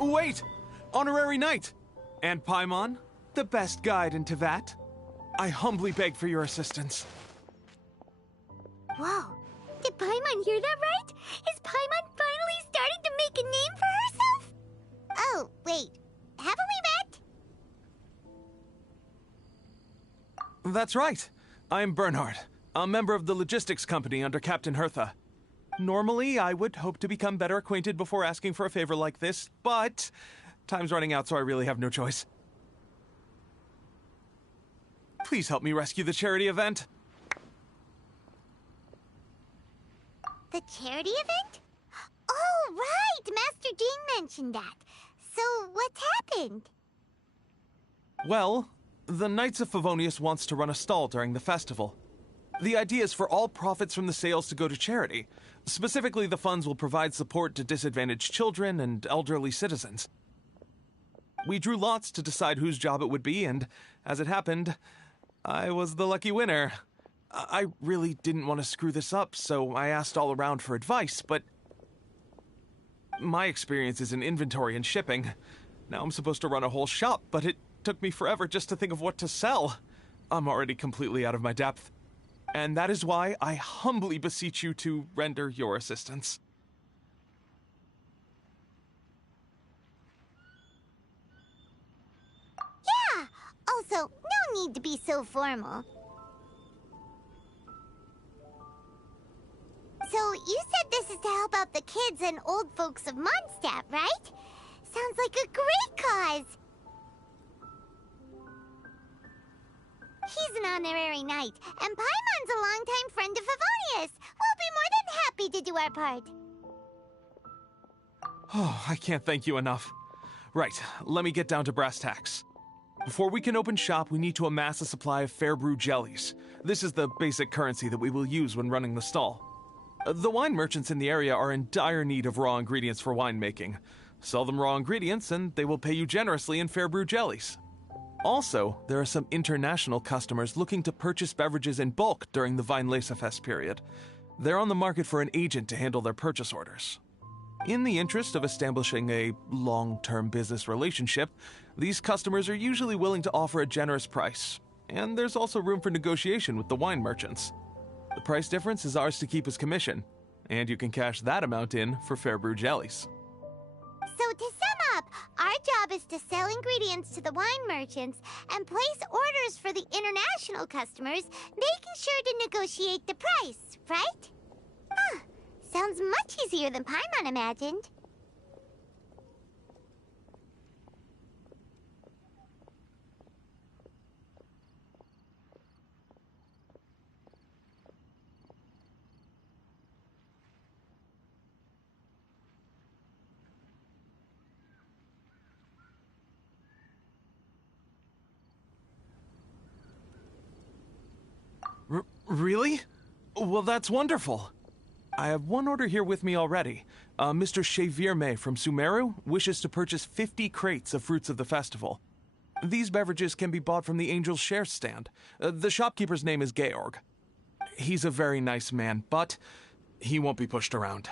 Wait! Honorary Knight! And Paimon, the best guide in Tevat. I humbly beg for your assistance. Whoa. Did Paimon hear that right? Is Paimon finally starting to make a name for herself? Oh, wait. Haven't we met? That's right. I'm Bernhard, a member of the logistics company under Captain Hertha. Normally, I would hope to become better acquainted before asking for a favor like this, but time's running out, so I really have no choice. Please help me rescue the charity event. The charity event? Oh, right! Master Jean mentioned that. So, what's happened? Well, the Knights of Favonius wants to run a stall during the festival. The idea is for all profits from the sales to go to charity. Specifically, the funds will provide support to disadvantaged children and elderly citizens. We drew lots to decide whose job it would be, and as it happened, I was the lucky winner. I really didn't want to screw this up, so I asked all around for advice, but my experience is in inventory and shipping. Now I'm supposed to run a whole shop, but it took me forever just to think of what to sell. I'm already completely out of my depth. And that is why I humbly beseech you to render your assistance. Yeah! Also, no need to be so formal. So, you said this is to help out the kids and old folks of Mondstadt, right? Sounds like a great cause! He's an honorary knight, and Paimon's a longtime friend of Favonius. We'll be more than happy to do our part. Oh, I can't thank you enough. Right, let me get down to brass tacks. Before we can open shop, we need to amass a supply of fair brew jellies. This is the basic currency that we will use when running the stall. The wine merchants in the area are in dire need of raw ingredients for winemaking. Sell them raw ingredients, and they will pay you generously in fair brew jellies. Also, there are some international customers looking to purchase beverages in bulk during the Weinlesefest period. They're on the market for an agent to handle their purchase orders. In the interest of establishing a long-term business relationship, these customers are usually willing to offer a generous price, and there's also room for negotiation with the wine merchants. The price difference is ours to keep as commission, and you can cash that amount in for fair brew jellies. So to sum up, our job is to sell ingredients to the wine merchants and place orders for the international customers, making sure to negotiate the price, right? Huh. Sounds much easier than Paimon imagined. Really? Well, that's wonderful. I have one order here with me already. Mr. Xavier May from Sumeru wishes to purchase 50 crates of fruits of the festival. These beverages can be bought from the Angel's Share stand. The shopkeeper's name is Georg. He's a very nice man, but he won't be pushed around.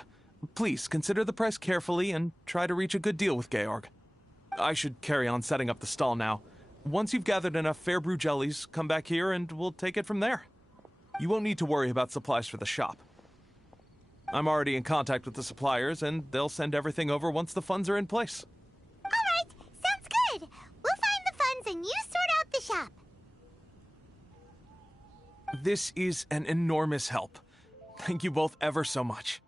Please consider the price carefully and try to reach a good deal with Georg. I should carry on setting up the stall now. Once you've gathered enough fair brew jellies, come back here and we'll take it from there. You won't need to worry about supplies for the shop. I'm already in contact with the suppliers, and they'll send everything over once the funds are in place. All right, sounds good. We'll find the funds and you sort out the shop. This is an enormous help. Thank you both ever so much.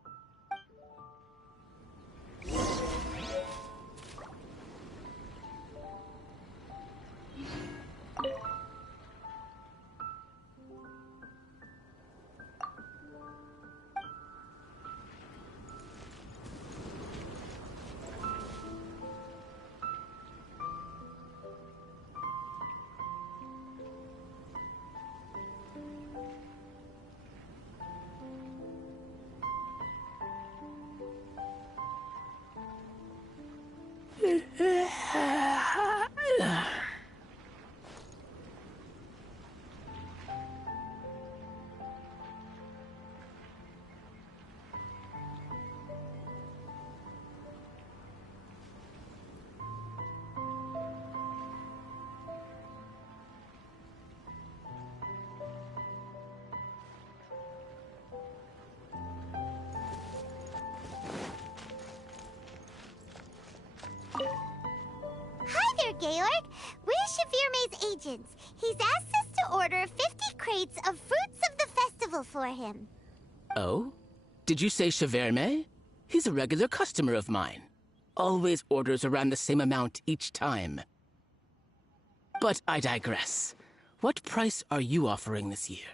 Hi there, Georg. We're Xavier May's agents. He's asked us to order 50 crates of fruits of the festival for him. Oh? Did you say Cheverme? He's a regular customer of mine. Always orders around the same amount each time. But I digress. What price are you offering this year?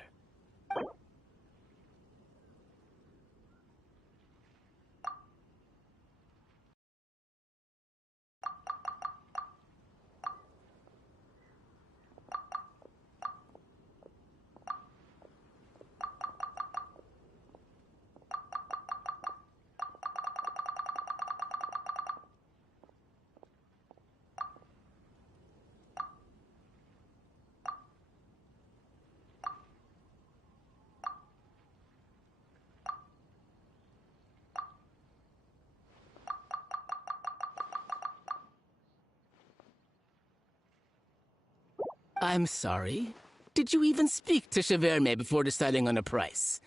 I'm sorry. Did you even speak to Cheverme before deciding on a price?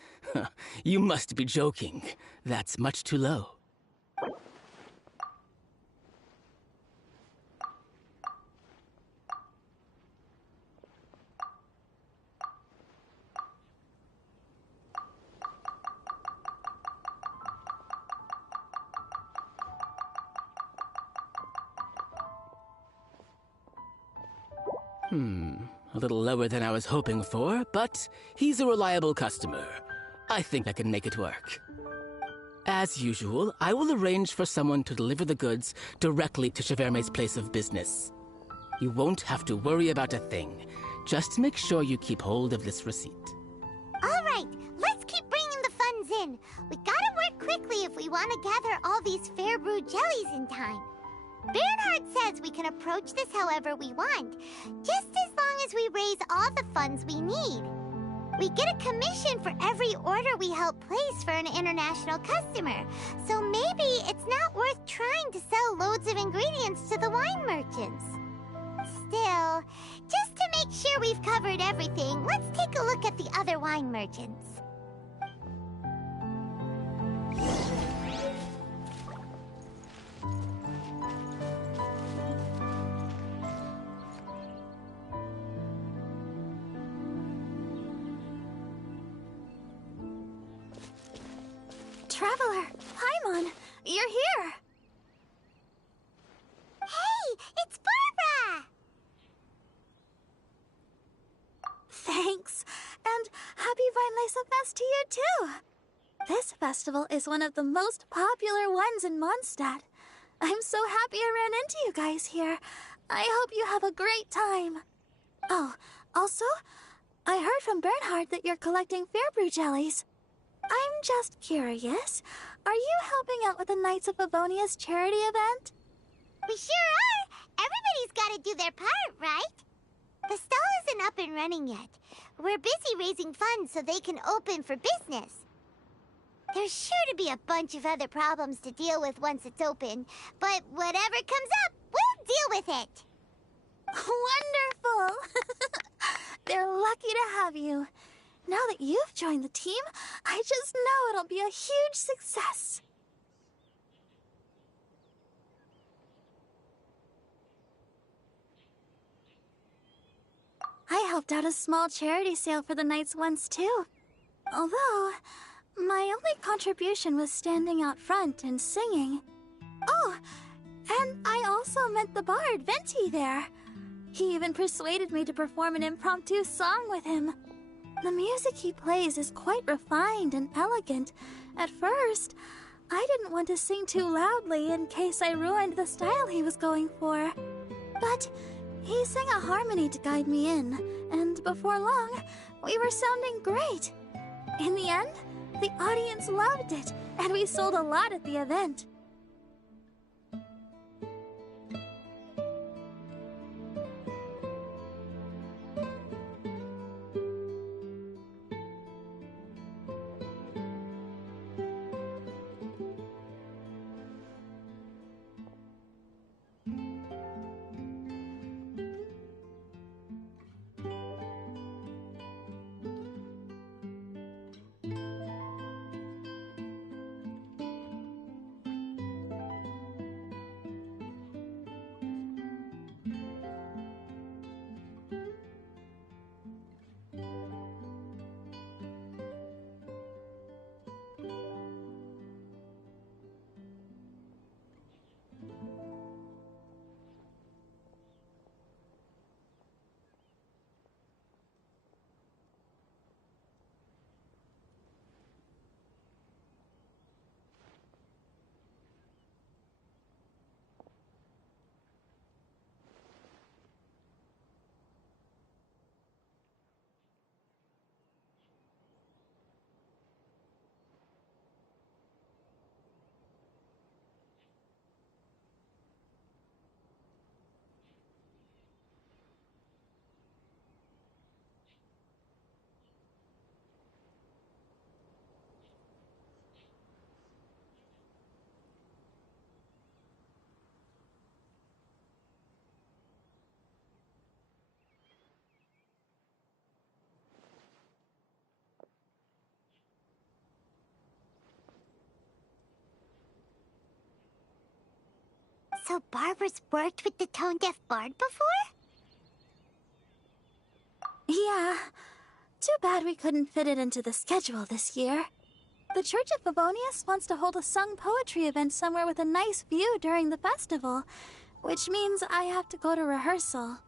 You must be joking. That's much too low. A little lower than I was hoping for, but he's a reliable customer. I think I can make it work. As usual, I will arrange for someone to deliver the goods directly to Cheverme's place of business. You won't have to worry about a thing. Just make sure you keep hold of this receipt. All right, let's keep bringing the funds in. We gotta work quickly if we want to gather all these fair brewed jellies in time. Bernhard says we can approach this however we want, just as long as we raise all the funds we need. We get a commission for every order we help place for an international customer, so maybe it's not worth trying to sell loads of ingredients to the wine merchants. Still, just to make sure we've covered everything, let's take a look at the other wine merchants. Traveler, Paimon, you're here! Hey, it's Barbara! Thanks, and happy Vinelesa Fest to you too! This festival is one of the most popular ones in Mondstadt. I'm so happy I ran into you guys here. I hope you have a great time. Oh, also, I heard from Bernhard that you're collecting Fairbrew jellies. I'm just curious, are you helping out with the Knights of Favonia's charity event? We sure are! Everybody's gotta do their part, right? The stall isn't up and running yet. We're busy raising funds so they can open for business. There's sure to be a bunch of other problems to deal with once it's open, but whatever comes up, we'll deal with it. Wonderful! They're lucky to have you. Now that you've joined the team, I just know it'll be a huge success. I helped out a small charity sale for the Knights once too. Although, my only contribution was standing out front and singing. Oh, and I also met the bard, Venti, there. He even persuaded me to perform an impromptu song with him. The music he plays is quite refined and elegant. At first, I didn't want to sing too loudly in case I ruined the style he was going for. But he sang a harmony to guide me in, and before long, we were sounding great. In the end, the audience loved it, and we sold a lot at the event. So Barbara's worked with the tone-deaf bard before? Yeah. Too bad we couldn't fit it into the schedule this year. The Church of Favonius wants to hold a sung poetry event somewhere with a nice view during the festival, which means I have to go to rehearsal.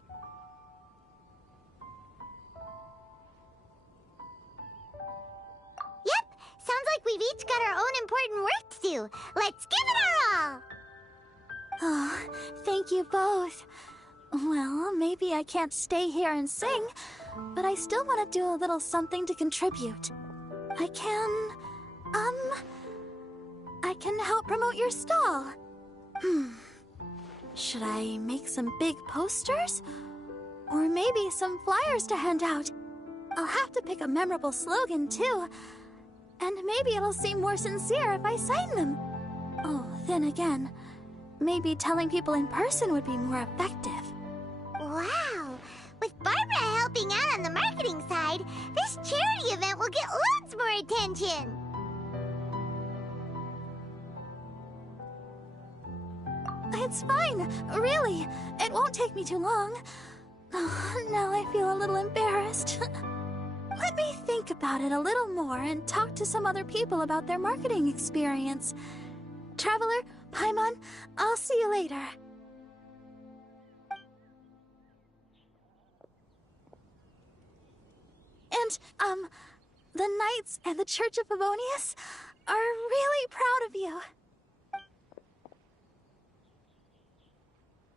Yep, sounds like we've each got our own important work to do. Let's give it our all! Oh, thank you both. Well, maybe I can't stay here and sing, but I still want to do a little something to contribute. I can help promote your stall. Should I make some big posters? Or maybe some flyers to hand out? I'll have to pick a memorable slogan, too. And maybe it'll seem more sincere if I sign them. Oh, then again, maybe telling people in person would be more effective. Wow! With Barbara helping out on the marketing side, this charity event will get loads more attention! It's fine, really. It won't take me too long. Oh, now I feel a little embarrassed. Let me think about it a little more and talk to some other people about their marketing experience. Traveler, Paimon, I'll see you later. And, the Knights and the Church of Favonius are really proud of you.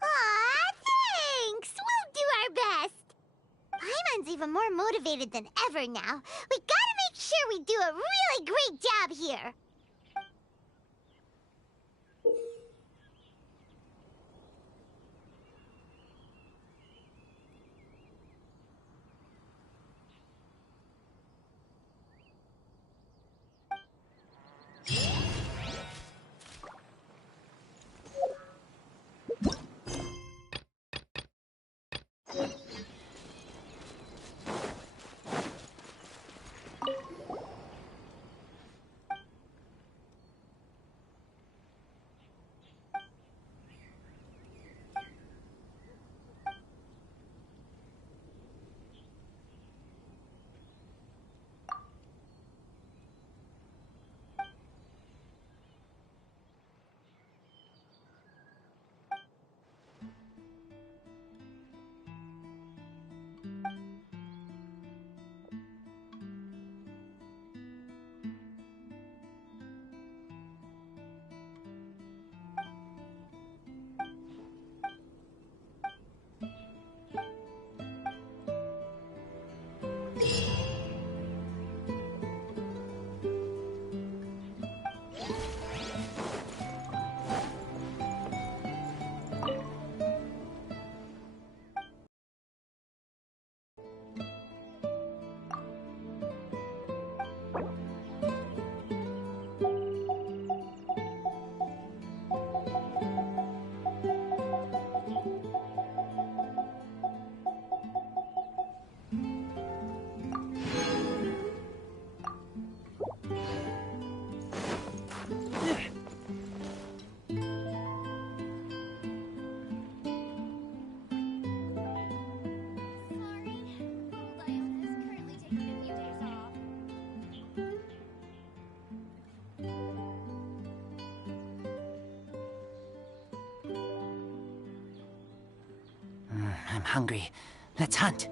Aw, thanks! We'll do our best! Paimon's even more motivated than ever now. We gotta make sure we do a really great job here! I'm hungry. Let's hunt.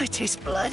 I taste blood.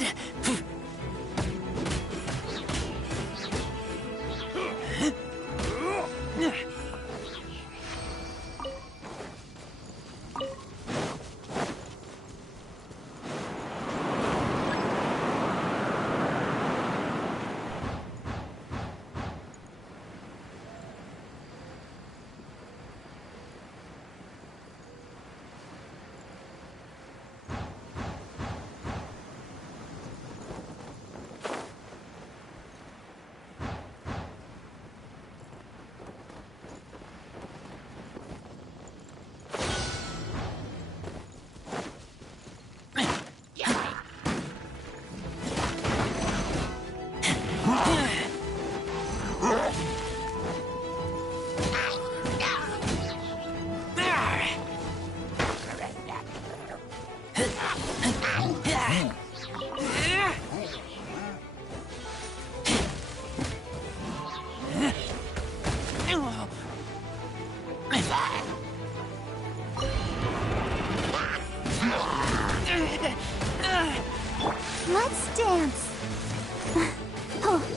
Let's dance. Oh.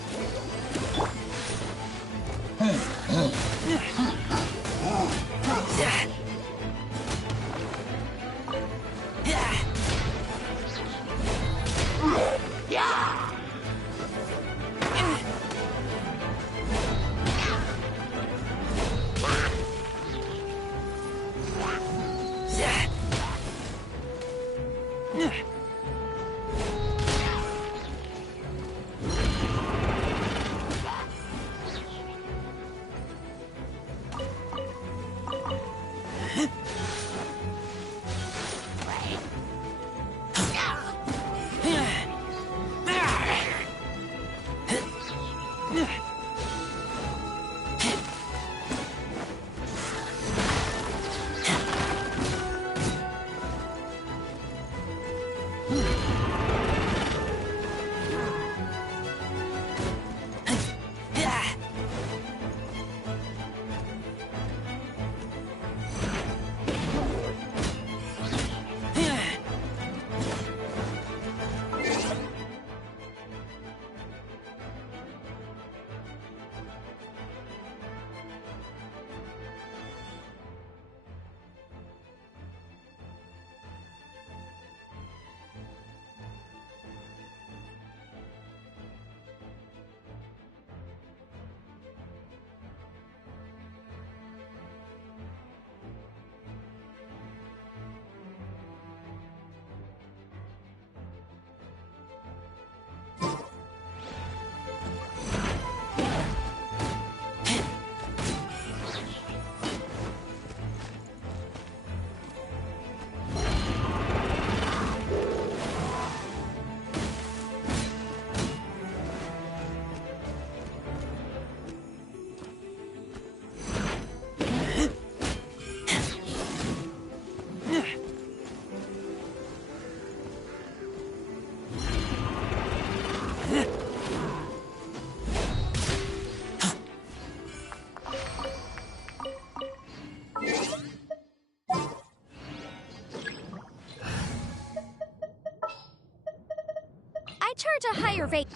I charge a higher rate.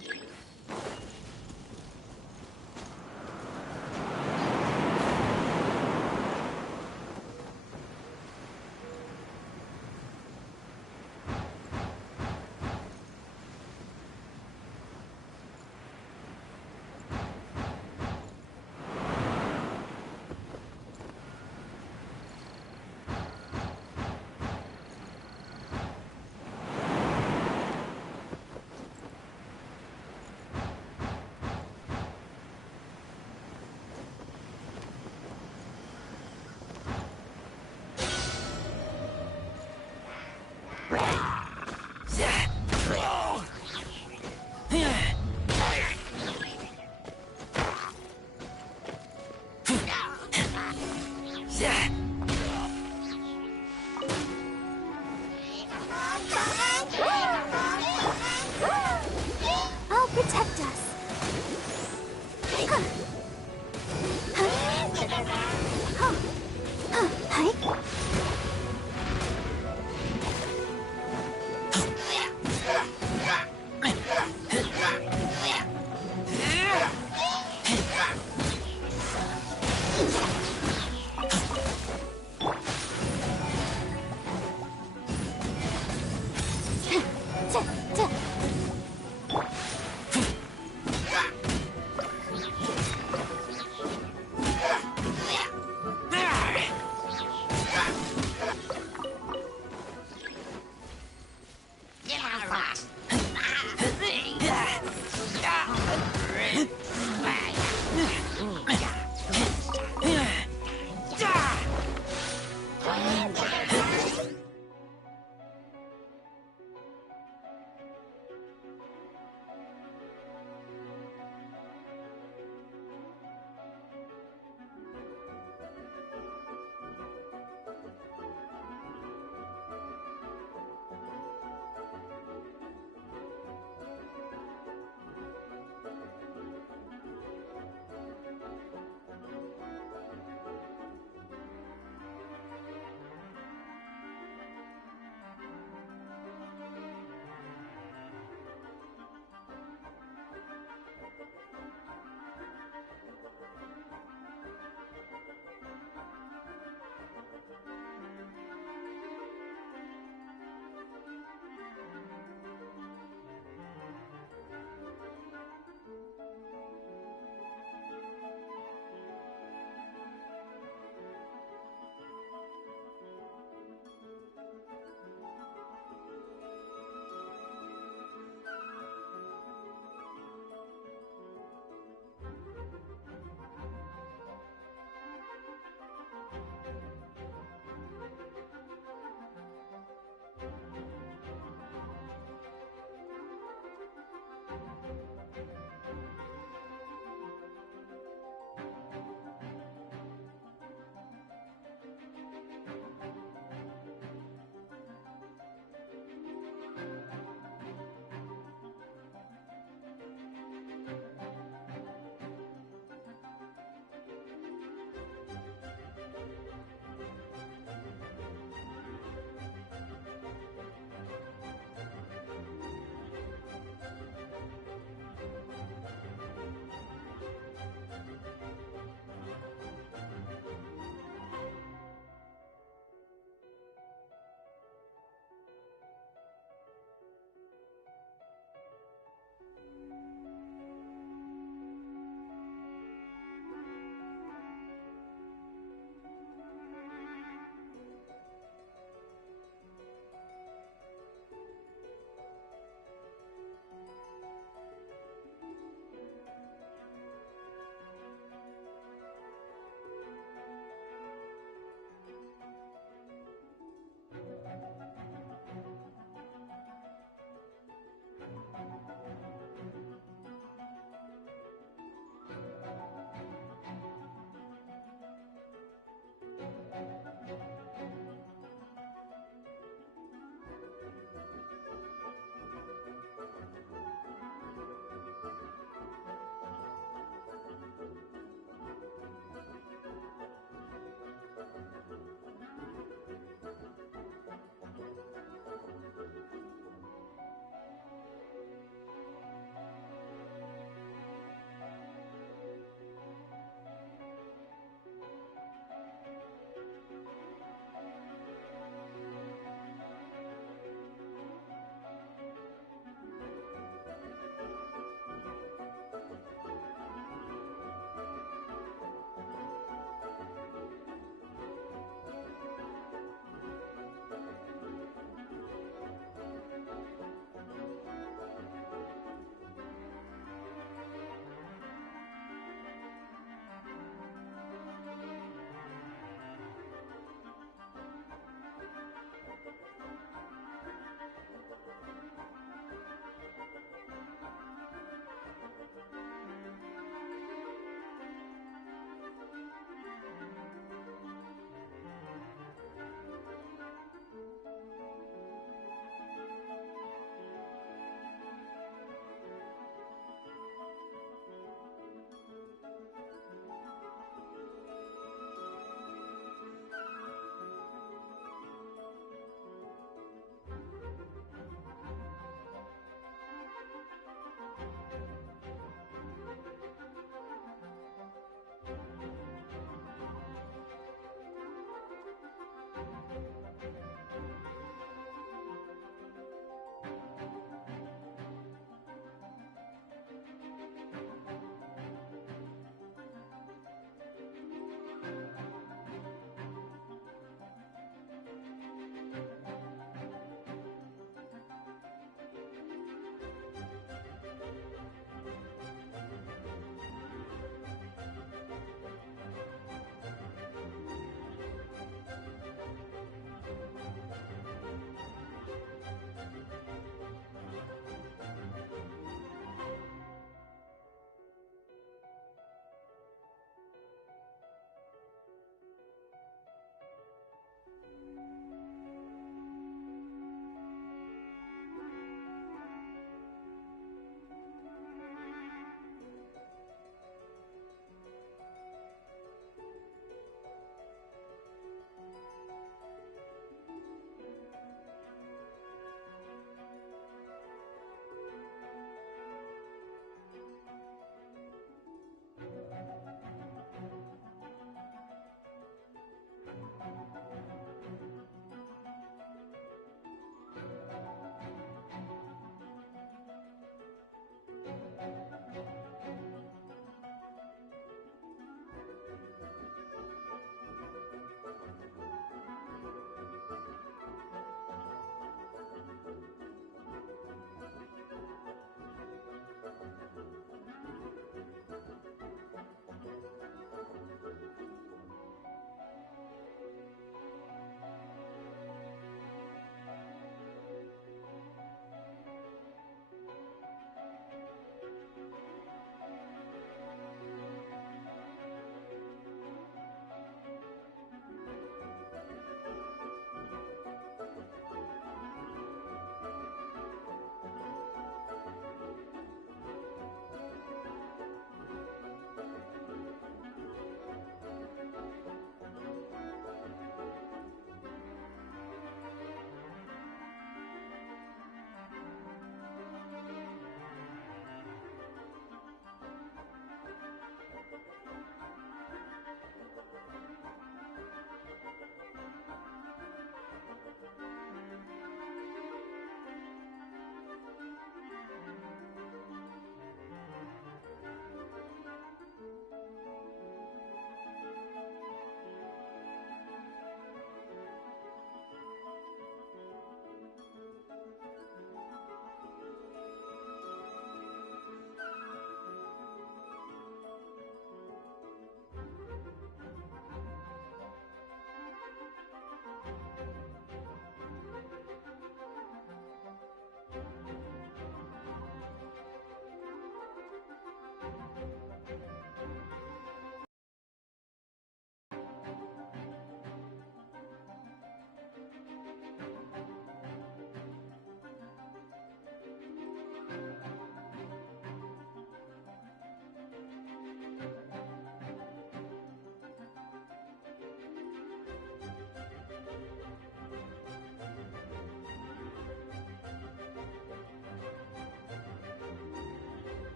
I'll protect us.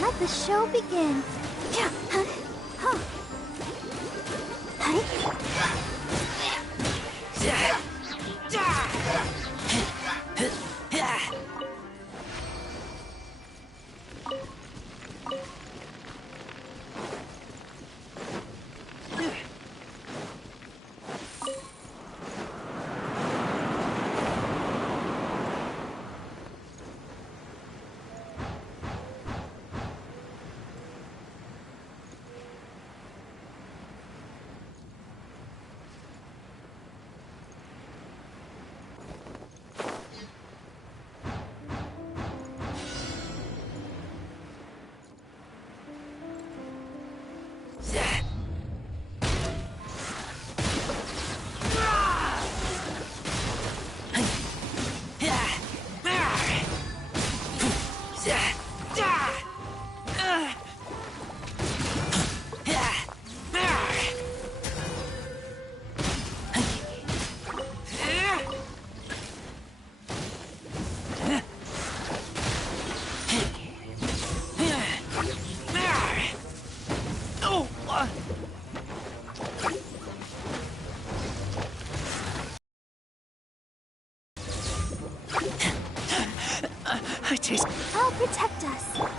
Let the show begin. I'll protect us.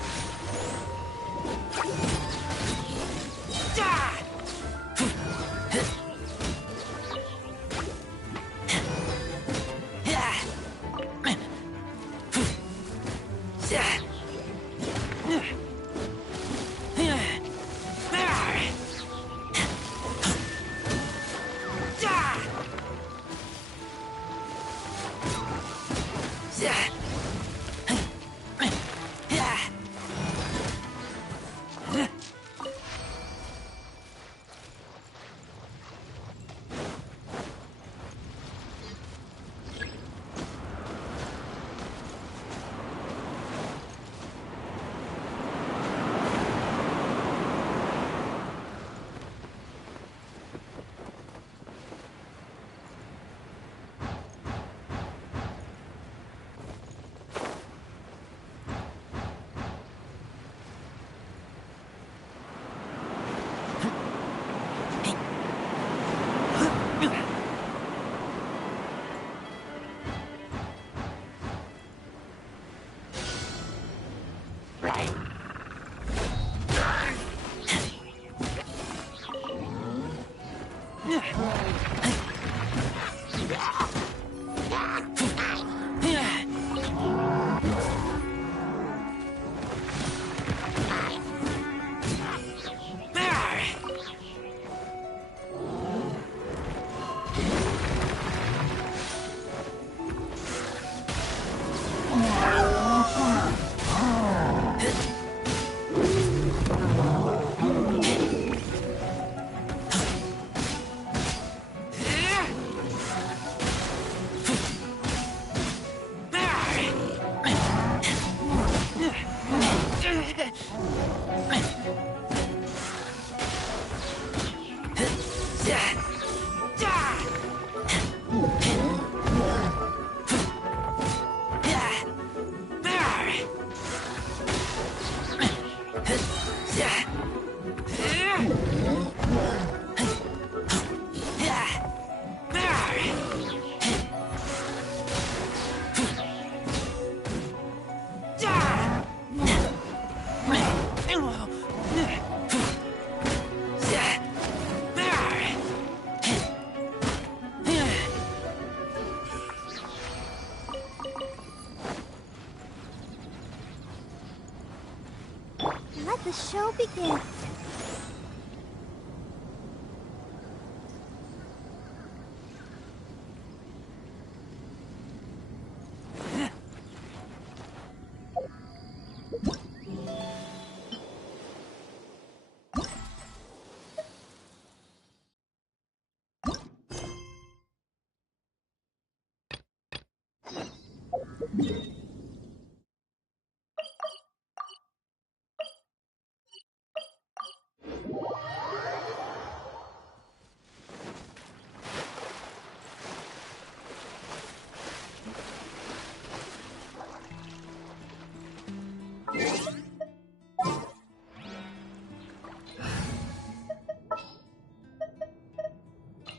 Let the show begin.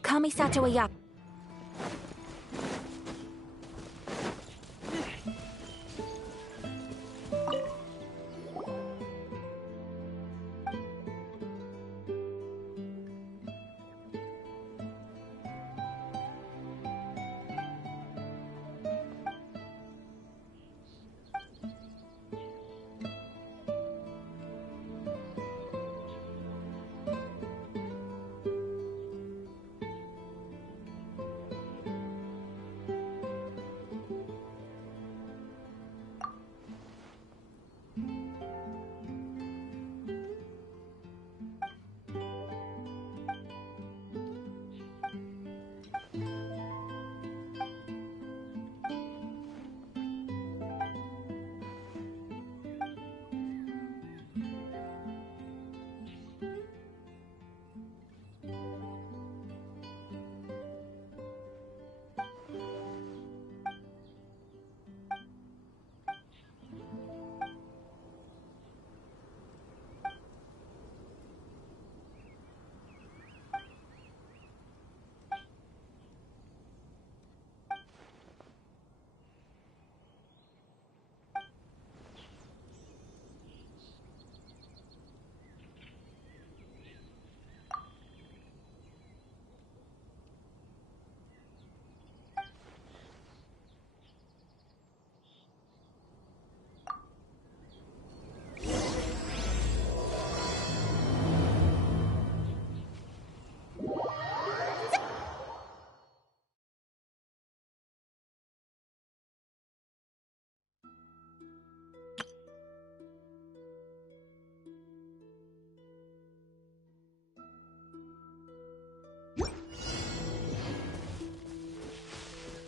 Kamisato wa ya.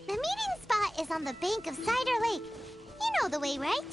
The meeting spot is on the bank of Cider Lake. You know the way, right?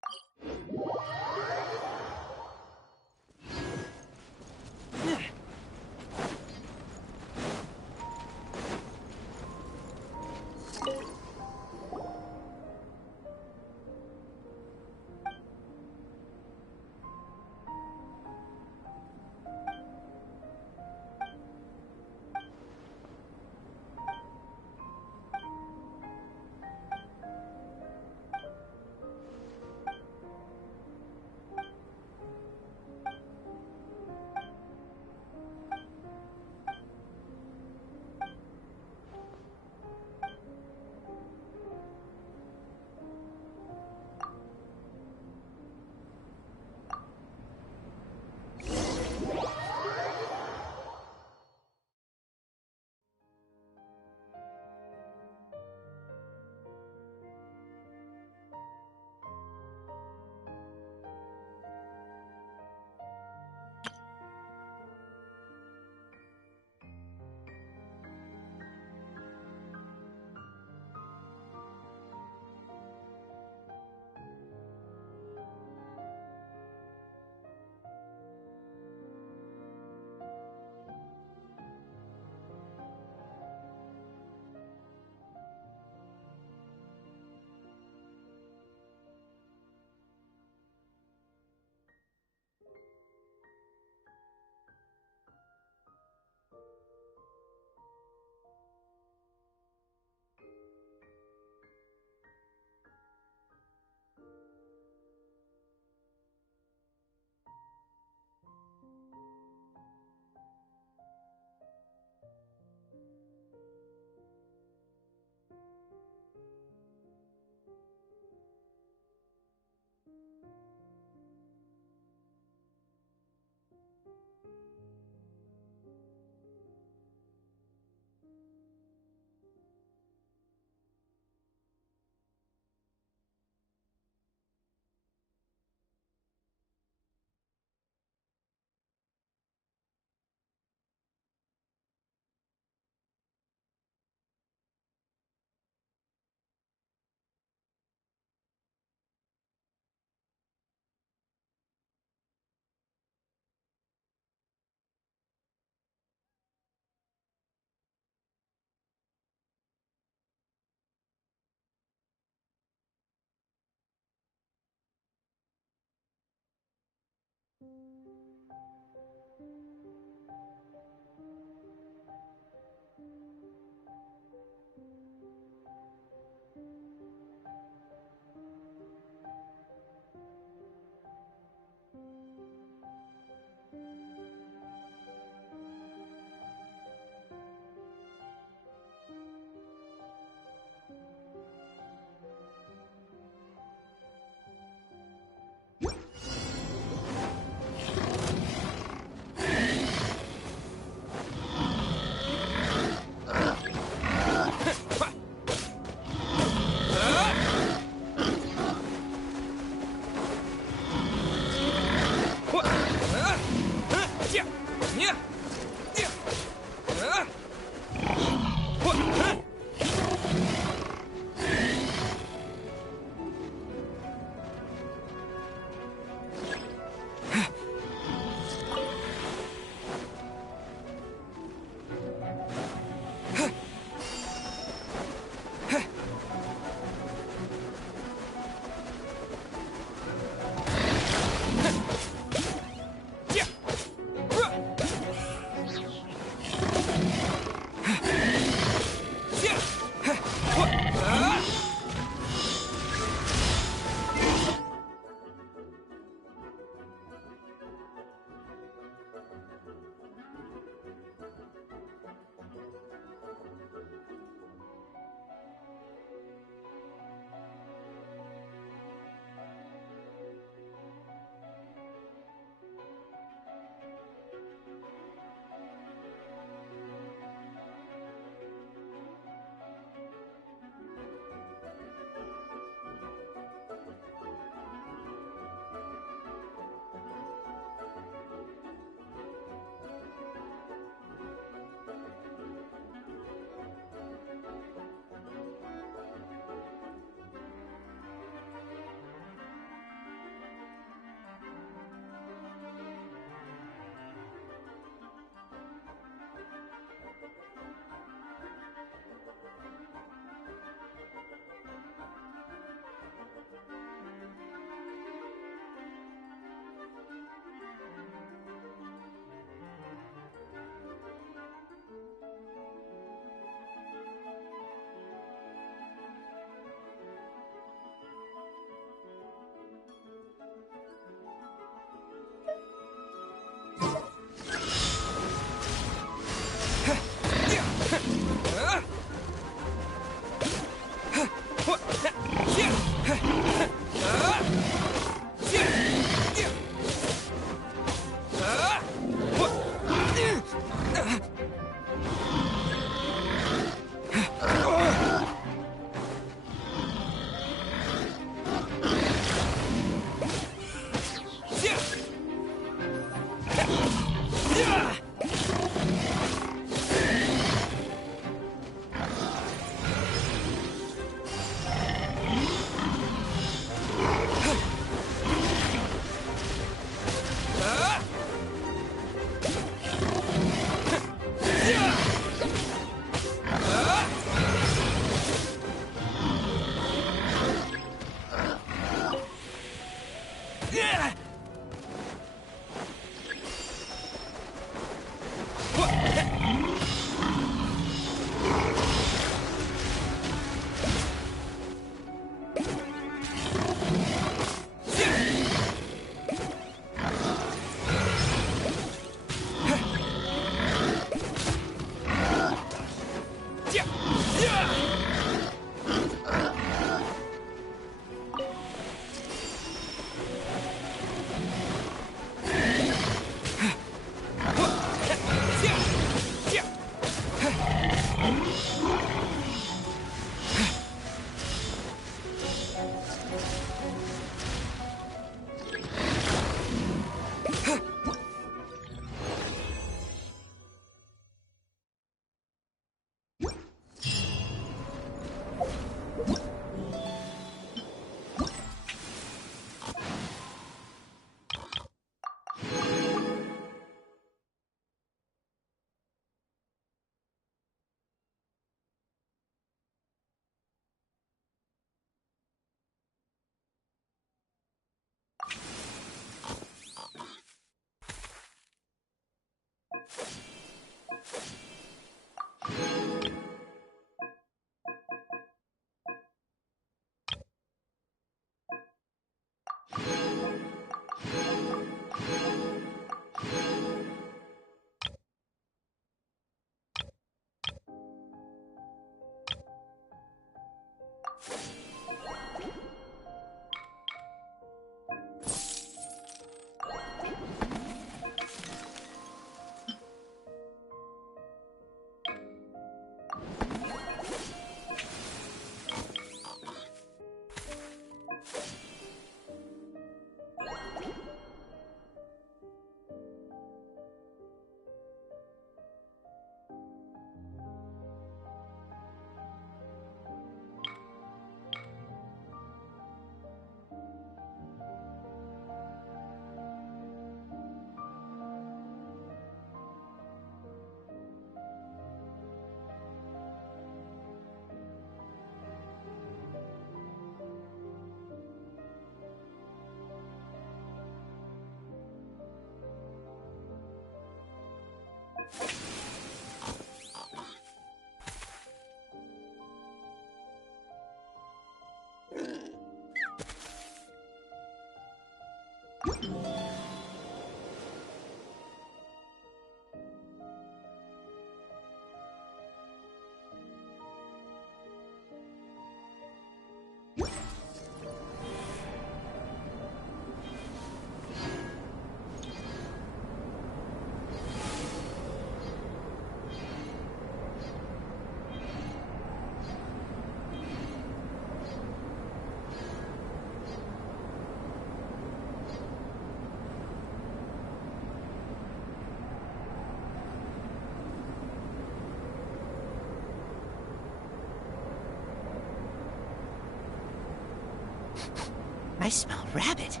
I smell rabbit.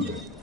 you.